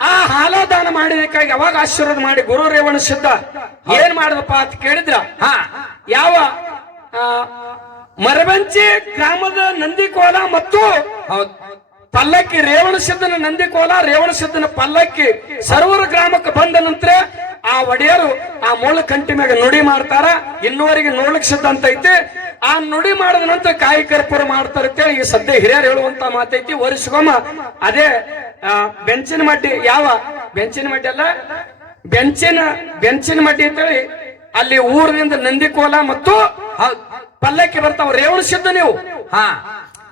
ಆ ಹಾಲ ದಾನ ಮಾಡಿದಕ್ಕಾಗಿ ಯಾವಾಗ ಆಶೀರ್ವಾದ ಮಾಡಿ ಗುರು ರೇವಣ ಸಿದ್ಧ? ಏನ್ ಮಾಡದಪ್ಪ ಅಂತ ಕೇಳಿದ್ರ? ಹಾ. ಯಾವ ಮರಬಂಚಿ ಗ್ರಾಮದ ನಂದಿಕೋಲ ಮತ್ತು ಹೌದು. ಪಲ್ಲಕ್ಕಿ ರೇವಣ ಸಿದ್ದನ ನಂದಿಕೋಲ ರೇವಣ ಸಿದ್ಧನ ಪಲ್ಲಕ್ಕಿ ಸರ್ವರ ಗ್ರಾಮಕ್ಕೆ ಬಂದ ನಂತರ ಆ ಒಡೆಯರು ಆ ಮುಳ್ಳು ಕಂಟಿ ಮ್ಯಾಗ ನುಡಿ ಮಾಡ್ತಾರ. ಇನ್ನುವರೆಗೆ ನೋಡ್ಲಿಕ್ಕೆ ಸಿದ್ಧ ಅಂತ ಐತಿ. ಆ ನುಡಿ ಮಾಡಿದ ನಂತರ ಕಾಯಿ ಕರ್ಪೂರ ಮಾಡ್ತಾರೆ ಅಂತೇಳಿ ಈ ಸದ್ಯ ಹಿರಿಯರು ಹೇಳುವಂತ ಮಾತೈತಿ. ವರ್ಷಗೊಮ್ಮ ಅದೇ ಬೆಂಚಿನ ಮಡ್ಡಿ ಯಾವ? ಬೆಂಚಿನ ಮಡ್ಡಿ ಅಲ್ಲ? ಬೆಂಚಿನ ಬೆಂಚಿನ ಮಡ್ಡಿ ಅಂತೇಳಿ ಅಲ್ಲಿ ಊರಿನಿಂದ ನಂದಿಕೋಲ ಮತ್ತು ಪಲ್ಲಕ್ಕೆ ಪಲ್ಲಕ್ಕಿ ಬರ್ತಾವ. ರೇವಣ ಸಿದ್ಧ ನೀವು. ಹಾ.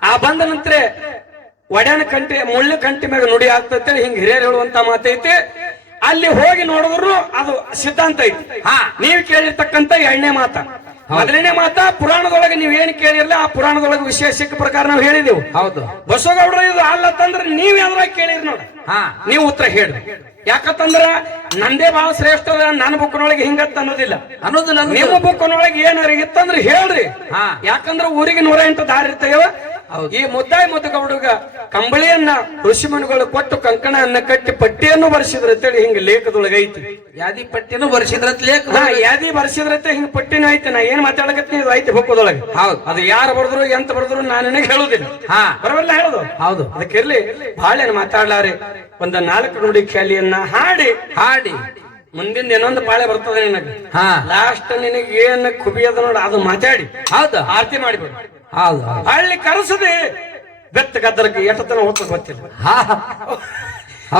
ಆ ಬಂದ ನಂತರ ಒಡೆಯನ ಕಂಟಿ ಮುಳ್ಳು ಕಂಟಿ ಮ್ಯಾಗ ನುಡಿ ಆಗ್ತೈತೆ ಹಿಂಗ್ ಹಿರಿಯರು ಹೇಳುವಂತ ಮಾತೈತಿ. ಅಲ್ಲಿ ಹೋಗಿ ನೋಡಿದ್ರು ಅದು ಸಿದ್ಧಾಂತ ಐತಿ. ಹಾ. ನೀವು ಕೇಳಿರ್ತಕ್ಕಂತ ಎರಡನೇ ಮಾತ. ಮೊದಲನೇ ಮಾತ ಪುರಾಣದೊಳಗೆ ನೀವ್ ಏನ್ ಕೇಳಿರಲ್ಲ ಆ ಪುರಾಣದೊಳಗೆ ವಿಶೇಷಕ್ಕೆ ಪ್ರಕಾರ ನಾವು ಹೇಳಿದೆವು. ಹೌದು. ಬಸವಗೌಡ್ರ ಇದು ಅಲ್ಲ ತಂದ್ರೆ ನೀವ್ ಯಾವ್ದ್ರಾಗ ಕೇಳಿರಿ ನೋಡಿ. ಹಾ. ನೀವು ಉತ್ತರ ಹೇಳಿ. ಯಾಕಂತಂದ್ರ ನಂದೇ ಬಹಳ ಶ್ರೇಷ್ಠ ನನ್ನ ಬುಕ್ನೊಳಗೆ ಹಿಂಗತ್ತ ಅನ್ನೋದಿಲ್ಲ. ಅನ್ನೋದು ನಿಮ್ಮ ಬುಕ್ನೊಳಗೆ ಏನಾರ ಇತ್ತಂದ್ರೆ ಹೇಳ್ರಿ. ಹಾ. ಯಾಕಂದ್ರ ಊರಿಗೆ ನೂರ ಎಂಟು ದಾರಿ ಇರ್ತೇವ. ಈ ಮುದ್ದಾಯಿ ಹುಡುಗ ಕಂಬಳಿಯನ್ನ ಋಷಿ ಕೊಟ್ಟು ಕಂಕಣ ಕಟ್ಟಿ ಪಟ್ಟಿಯನ್ನು ಬರ್ಸಿದ್ರೆ ಅಂತೇಳಿ ಹಿಂಗ ಲೇಖದೊಳಗ ಐತಿ. ಯಾದಿ ಪಟ್ಟಿನೂ ಬರ್ಸಿದ್ರಂತ ಲೇಖ ಯಾದಿ ಬರೆಸಿದ್ರತ್ತೆ ಹಿಂಗ ಪಟ್ಟಿನ ಐತಿ. ನಾ ಏನ್ ಮಾತಾಡಕತ್ತೀನಿ ಇದು ಐತಿ ಬುಕ್ಕದೊಳಗೆ. ಹೌದು. ಅದು ಯಾರು ಬರೆದ್ರು ಎಂತ ಬರೆದ್ರು ನಾನು ನಿನಗೆ ಹೇಳುದಿಲ್ಲ. ಹಾ. ಬರವಲ್ಲ ಹೇಳುದು. ಹೌದು. ಅದಕ್ಕಿರ್ಲಿ ಬಾಳೆನ ಮಾತಾಡ್ಲಾರಿ. ಒಂದ ನಾಲ್ಕು ನುಡಿ ಖ್ಯಾಲಿಯನ್ನ ಹಾಡಿ. ಹಾಡಿ. ಮುಂದಿನ ಇನ್ನೊಂದು ಬಾಳೆ ಬರ್ತದೆ ನಿನಗೆ. ಹಾ. ಲಾಸ್ಟ್ ನಿನಗೆ ಏನ್ ಕುಬಿಯದ ನೋಡ ಅದು ಮಾತಾಡಿ. ಹೌದು. ಆರತಿ ಮಾಡಿಬಿಡು. ಹಳ್ಳಿ ಕರೆಸದೆ ಬೆತ್ತ ಗದ್ದರಕ್ಕೆ ಎಷ್ಟತನ ಹೋಗ್ತದೆ ಗೊತ್ತಿಲ್ಲ.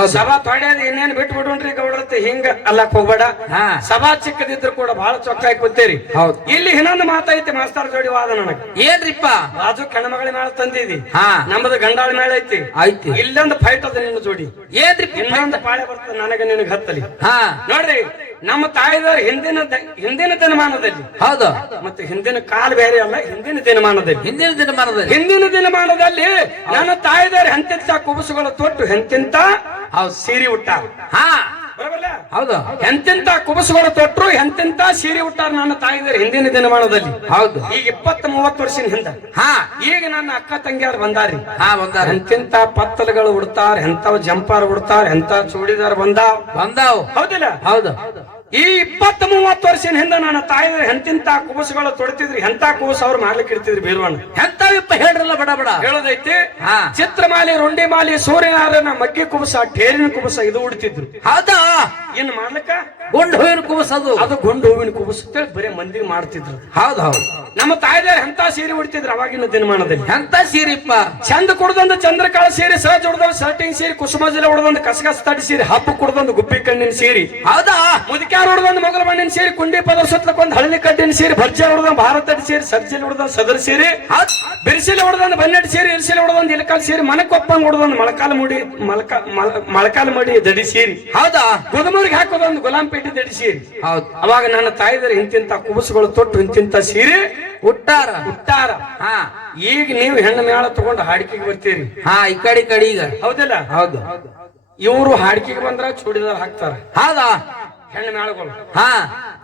ಸಭಾ ತೊಡ್ಯಾದ ಇನ್ನೇನ್ ಬಿಟ್ಟು ಬಿಡುನ್ರಿ ಗೌಡ್ರತೆ ಹಿಂಗ ಅಲ್ಲಕ್ ಹೋಗ್ಬೇಡ. ಹಾ. ಸಭಾ ಚಿಕ್ಕದಿದ್ರು ಕೂಡ ಬಹಳ ಚೊಕ್ಕಾಗಿ ಕೂತೇರಿ. ಹೌದು. ಇಲ್ಲಿ ಇನ್ನೊಂದು ಮಾತೈತಿ ಮಾಸ್ತಾರ ಜೋಡಿ ವಾದ ನನಗ. ಏನ್ರಿಪ್ಪ? ರಾಜು ಕಣಮಗಳ ಮೇಳ ತಂದಿದಿ. ಹಾ. ನಮ್ಮದು ಗಂಡಾಳ ಮೇಲೆ ಐತಿ. ಐತಿ. ಇಲ್ಲೊಂದು ಫೈಟ್ ಅದ ನಿನ್ನ ಜೋಡಿ. ಏನ್ರಿ ಇನ್ನೊಂದು ಪಾಳೆ ಬರ್ತದೆ ನನಗ ನಿನಗ ಹತ್ತಲಿ. ಹಾ. ನೋಡ್ರಿ. ನಮ್ಮ ತಾಯಿದವ್ರ ಹಿಂದಿನ ಹಿಂದಿನ ದಿನಮಾನದಲ್ಲಿ. ಹೌದು. ಮತ್ತೆ ಹಿಂದಿನ ಕಾಲ ಬೇರೆ ಅಲ್ಲ ಹಿಂದಿನ ದಿನಮಾನದಲ್ಲಿ. ಹಿಂದಿನ ದಿನಮಾನದಲ್ಲಿ. ಹಿಂದಿನ ದಿನಮಾನದಲ್ಲಿ ನನ್ನ ತಾಯಿದವ್ರ ಎಂತೆಂತ ಕುಬಸುಗಳ ತೊಟ್ಟು ಎಂತೆಂತ ಸೀರಿ ಸೀರೆ ಉಟ್ಟಾರ. ಹಾ? ಹೌದು. ಎಂತೆಂತ ಕುಬಸುಗಳು ತೊಟ್ಟರು ಎಂತೆಂತ ಸೀರೆ ಉಟ್ಟಾರ ನನ್ನ ತಾಯಿದ್ರೆ ಹಿಂದಿನ ದಿನಮಾನದಲ್ಲಿ. ಹೌದು. ಈಗ ಇಪ್ಪತ್ತ ಮೂವತ್ತು ವರ್ಷದ ಹಿಂದ. ಹಾ. ಈಗ ನನ್ನ ಅಕ್ಕ ತಂಗಿಯಾರು ಬಂದಾರಿ. ಹಾ ಬಂದಾರ. ಎಂತೆಂತ ಪತ್ತಲಗಳು ಉಡ್ತಾರ ಎಂತವ್ ಜಂಪಾರ್ ಉಡ್ತಾರ ಎಂತ ಚೂಡಿದಾರ್ ಬಂದಾವ್. ಬಂದಾವ್. ಹೌದಿಲ್ಲ? ಹೌದು. ಈ ಇಪ್ಪತ್ತ್ ಮೂವತ್ತು ವರ್ಷದ ಹಿಂದೆ ನನ್ನ ತಾಯಿದ್ರ ಎಂತಿಂತ ಕೂಸುಗಳು ತೊಡ್ತಿದ್ರಿ ಎಂತ ಕೂಸು ಅವ್ರು ಮಾಡ್ಲಿಕ್ಕೆ ಇರ್ತಿದ್ರಿ ಬೀರ್ವಣ್ಣ ಇಪ್ಪ ಹೇಳ್ರಲ್ಲ ಬಡ ಬಡ. ಹೇಳೋದೈತಿ? ಚಿತ್ರಮಾಲಿ ರುಂಡಿಮಾಲಿ ಸೂರ್ಯನಾರಾಯಣ ಮಗ್ಗಿ ಕುಬಸ ಠೇರಿನ ಕುಬಸ ಇದು ಉಡ್ತಿದ್ರು. ಹೌದಾ? ಏನ್ ಮಾಡ್ಲಿಕ್ಕ ಗುಂಡು ಹೂವಿನ ಕುಬಸ ಅದು ಗುಂಡು ಹೂವಿನ ಕುಬಸ ಬರೀ ಮಂದಿಗೆ ಮಾಡ್ತಿದ್ರು. ಹೌದು ಹೌದು. ನಮ್ಮ ತಾಯಿದಾರ ಎಂತ ಸೀರೆ ಉಡ್ತಿದ್ರು ಅವಾಗಿನ ದಿನಮಾನದಲ್ಲಿ? ಎಂತ ಸೀರಿಪ್ಪ? ಚಂದ ಕುಡ್ದೊಂದು ಚಂದ್ರಕಾಳ ಸೀರೆ ಸಹ ಹೊಡೆದೊಂದು ಸರ್ಟಿಂಗ್ ಸೀರೆ ಕುಸುಮಜಲ ಹೊಡೆದೊಂದು ಕಸಗಸ ತಡಿ ಸೀರೆ ಹಬ್ಬ ಕುಡ್ದೊಂದು ಗುಬ್ಬಿ ಕಣ್ಣಿನ ಸೀರೆ. ಹೌದಾ? ಮುದಿಕ್ಯಾರ ಹೊಡೆದೊಂದು ಮೊಗಲ ಮಣ್ಣಿನ ಸೀರೆ ಕುಂಡಿ ಪದರ ಸುತ್ತಲಕ್ಕೊಂದು ಹಳ್ಳಿ ಕಡ್ಡಿನ ಸೀರೆ ಭರ್ಜಿ ಹೊಡೆದ ಭಾರತ ಸೀರೆ ಸರ್ಜಿಲ್ ಹೊಡೆದ ಸದರ್ ಸೀರೆ ಬಿರ್ಸಿಲಿ ಹೊಡೆದೊಂದು ಬನ್ನೆಡ್ ಸೀರೆ ಇರ್ಸಿಲಿ ಹೊಡೆದೊಂದು ಇಲಕಾಲ್ ಸೀರೆ ಮನಕ್ಕೊಪ್ಪಂಗ್ ಹೊಡೆದೊಂದು ಮೊಳಕಾಲ ಮುಡಿ ಮಲಕ ಮಲ- ಮೊಳಕಾಲ ಮಡಿ ದಡಿ ಸೀರೆ. ಹೌದಾ? ಗುದಮೂರಿಗೆ ಹಾಕೋದೊಂದು ಗುಲಾಂ ಪೇಟೆ ದಡಿ ಸೀರೆ. ಹೌದು. ಅವಾಗ ನನ್ನ ತಾಯಿದ್ರೆ ಇಂತಿಂತ ಕುಬಸುಗಳು ತೊಟ್ಟು ಇಂತಿಂತ ಸೀರೆ ಹುಟ್ಟಾರ. ಹುಟ್ಟಾರ. ಹಾ. ಈಗ ನೀವು ಹೆಣ್ಣು ಮೇಳ ತಗೊಂಡು ಹಾಡಿಕೆಗೆ ಬರ್ತೀರಿ. ಹಾ ಈ ಕಡೆ ಈ ಕಡೆ ಈಗ. ಹೌದಿಲ್ಲ? ಹೌದು. ಇವರು ಹಾಡಿಕೆಗೆ ಬಂದ್ರ ಚೂಡಿದಾರ ಹಾಕ್ತಾರ. ಹೌದಾ? ಹೆಣ್ಣು ಮೇಳಗಳು ಹಾ.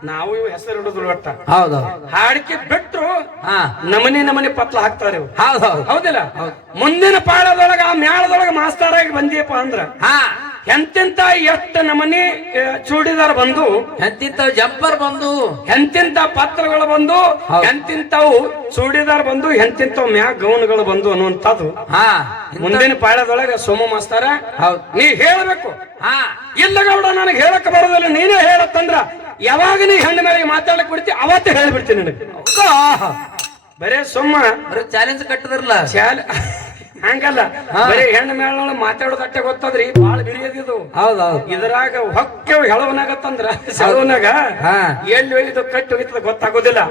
ನಾವು ಇವು ಹೆಸರು ಇಡೋದು ಒಟ್ಟ. ಹೌದು. ಹಾಡಿಕೆ ಬಿಟ್ರು ಹಾ. ನಮನಿ ನಮನಿ ಪತ್ಲ ಹಾಕ್ತಾರೆ ಇವ್ರು. ಹೌದು ಹೌದು. ಹೌದಿಲ್ಲ? ಮುಂದಿನ ಪಾಳದೊಳಗ ಆ ಮ್ಯಾಳದೊಳಗ ಮಾಸ್ತಾರಾಗಿ ಬಂದಿಯಪ್ಪ ಅಂದ್ರ ಹಾ. ಎಂತೆಂತ ಎಷ್ಟ ನಮನಿ ಚೂಡಿದಾರ ಬಂದು ಎಂತಿಂತ ಜಂಪರ್ ಬಂದು ಎಂತಿಂತ ಪತ್ರಗಳು ಬಂದು. ಎಂತಿಂತವು ಚೂಡಿದಾರ್ ಬಂದು ಎಂತಿಂತವ್ ಮ್ಯಾಗ ಗೌನ್ಗಳು ಬಂದು ಅನ್ನುವಂಥದ್ದು. ಹಾ ಮುಂದಿನ ಪಾಳ್ಯದೊಳಗೆ ಸೋಮ ಮಾಸ್ತಾರ ಹೌದು. ನೀ ಹೇಳಬೇಕು. ಹಾ. ಇಲ್ಲ ಗೌಡ ನನಗೆ ಹೇಳಕ್ ಬರೋದಿಲ್ಲ ನೀನೇ ಹೇಳತ್ತಂದ್ರ. ಯಾವಾಗ ನೀ ಹೆಣ್ಣು ಮೇಲೆ ಮಾತಾಡಕ್ ಬಿಡ್ತಿ ಅವತ್ತೇ ಹೇಳ್ಬಿಡ್ತೀನಿ ನನಗೆ? ಬರೇ ಸುಮ್ಮ ಚಾಲೆಂಜ್ ಕಟ್ಟದ್ರಲ್ಲ. ಚಾಲ ಹಂಗಲ್ಲ. ಬರೀ ಹೆಣ್ಣು ಮೇಳ ಮಾತಾಡೋದಟ್ಟೆ ಗೊತ್ತದ್ರಿ ಬಾಳ ಬಿರಿಯದಿದು. ಹೌದು ಹೌದು ಇದ್ರಾಗ ಹೊಕ್ಕೆ ಹೆಳವನಾಗತ್ತಂದ್ರ ಸೆಳವನಾಗ ಹಾ. ಎಲ್ಲಿ ಹೋಗಿದ್ದು ಕಟ್ಟಿ ಹೋಗಿತ್ತದ ಗೊತ್ತಾಗೋದಿಲ್ಲ.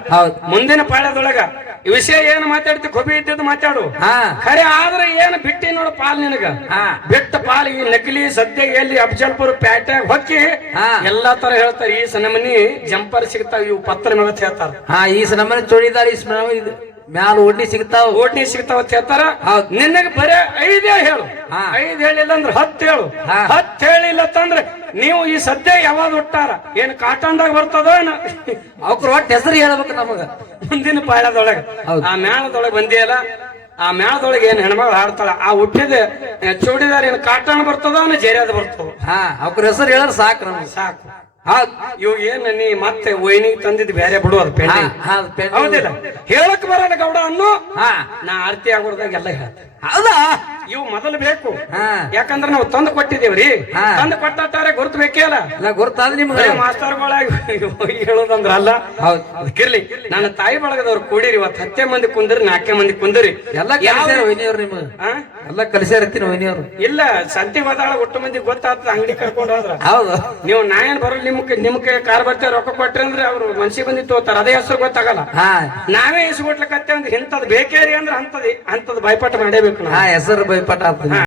ಮುಂದಿನ ಪಾಳ್ಯದೊಳಗ ಈ ವಿಷಯ ಏನ್ ಮಾತಾಡ್ತಿ ಕೊಬಿ ಇದ್ದದ್ದು ಮಾತಾಡು. ಖರೆ ಆದ್ರೆ ಏನ್ ಬಿಟ್ಟಿ ನೋಡು ಪಾಲ್ ನಿನಗ. ಬಿಟ್ಟ ಪಾಲ್ ಈ ನಕಲಿ ಸದ್ಯ ಎಲ್ಲಿ ಅಫಜಲ್ಪುರ ಪ್ಯಾಟ್ಯಾಗ ಹೊಕ್ಕಿ. ಎಲ್ಲಾ ತರ ಹೇಳ್ತಾರೆ ಈ ಸನಮನಿ ಜಂಪರ್ ಸಿಗ್ತಾವ ಇವು ಪತ್ರ ಮೇಲೆ ಹೇಳ್ತಾರ. ಹಾ ಈ ಸನಮನಿ ಚೂಡಿದಾರ ಈ ಸಿನಿಮಾ ಇದು. ಮ್ಯಾಲ ಓಡ್ನಿ ಸಿಗ್ತಾವ. ಓಟ್ನಿ ಸಿಗ್ತಾವ ಅಂತ ಹೇಳ್ತಾರ. ನಿನ್ನಗೆ ನಿನಗ ಬರೇ ಐದೇ ಹೇಳು. ಐದ್ ಹೇಳಿಲ್ಲ ಅಂದ್ರೆ ಹತ್ತು ಹೇಳು. ಹತ್ತು ಹೇಳಿಲ್ಲ ಅಂತಂದ್ರೆ ನೀವು ಈ ಸದ್ಯ ಯಾವಾಗ ಒಟ್ಟಾರ ಏನ್ ಕಾಟನ್ದಾಗ ಬರ್ತದ ಅವ್ರ ಒಟ್ಟು ಹೆಸರು ಹೇಳ್ಬೇಕು ನಮಗ. ಮುಂದಿನ ಪಾಳ್ಯದೊಳಗೆ. ಹೌದು. ಆ ಮೇಳದೊಳಗೆ ಬಂದಿಯಲ್ಲ ಆ ಮೇಳದೊಳಗೆ ಏನ್ ಹೆಣ್ಮಗಳು ಹಾಡ್ತಾಳ ಆ ಹುಟ್ಟಿದ ಚೂಡಿದಾರ ಏನ್ ಕಾಟನ್ ಬರ್ತದ ಜೇರಿಯಾದ ಬರ್ತದ ಹಾ ಅವ್ರ ಹೆಸರು ಹೇಳಿದ್ರೆ ಸಾಕು ನಮ್ಗೆ. ಸಾಕು. ಹೌದ್ ಇವ್ ಏನ್ ನೀ ಮತ್ತೆ ವೈನಿಗೆ ತಂದಿದ್ ಬೇರೆ ಬಿಡು ಅದು ಪೆನ್- ಹೌದಿಲ್ಲ. ಹೇಳಕ್ ಬರಲ್ಲ ಗೌಡ ಅನ್ನು. ನಾ ಆರತಿ ಆಗೋದಾಗ ಎಲ್ಲ ಹೇಳ್ತೇನೆ. ಹೌದಾ? ಇವು ಮೊದಲು ಬೇಕು. ಯಾಕಂದ್ರೆ ನಾವು ತಂದು ಕೊಟ್ಟಿದ್ದೇವ್ರಿ. ತಂದು ಕೊಟ್ಟಾರೆ ಗುರುತು ಬೇಕೇ ಅಲ್ಲ. ಗುರುತಾದ ನಿಮ್ಗೆ. ಮಾಸ್ತರ್ಗಳಾಗಿ ಹೇಳೋದಂದ್ರ ಅಲ್ಲ. ಹೌದ್. ಅದಕ್ಕಿರ್ಲಿ ನನ್ನ ತಾಯಿ ಬಳಗದವ್ರು ಕೂಡಿರಿ ಇವತ್ತು ಹತ್ತೆ ಮಂದಿ ಕುಂದ್ರಿ ನಾಲ್ಕೇ ಮಂದಿ ಕುಂದ್ರಿ. ಎಲ್ಲ ಕಲಿಸ್ಯಾರ ವೈನಿಯವ್ರು ನಿಮ್ಗೆ? ಎಲ್ಲ ಕಲಿಸ್ಯಾರತ್ತೀನಿ ವೈನಿಯವ್ರು? ಇಲ್ಲ ಸಂತಿ ಮಾತಾಡ ಒಟ್ಟು ಮಂದಿ ಗೊತ್ತಾಗ್ತದ ಅಂಗಡಿ ಕರ್ಕೊಂಡು ಹೋದ್ರ. ಹೌದು. ನೀವು ನಾ ಏನ್ ಬರೋಲ್ಲ ನಿಮ್ಗೆ ನಿಮ್ ಕೈ ಕಾರ್ ಬರ್ತೇವೆ ರೊಕ್ಕ ಕೊಟ್ರಿ ಅಂದ್ರೆ ಅವ್ರು ಮನ್ಸಿಗೆ ಬಂದಿ ತೋತಾರ ಅದೇ ಹೆಸರು ಗೊತ್ತಾಗಲ್ಲ. ನಾವೇ ಇಸ್ಕೊಟ್ಲಕತ್ತೆ ಅಂದ್ರೆ ಇಂಥದ್ ಬೇಕೇರಿ ಅಂದ್ರೆ ಅಂತದ್ ಅಂತದ್ ಭಯಪಟ್ಟು ಮಾಡೇಬೇಕು ನಾವು ಹಾ ಹೆಸರು ಬೈಪಟ ಆಗ್ತದೆ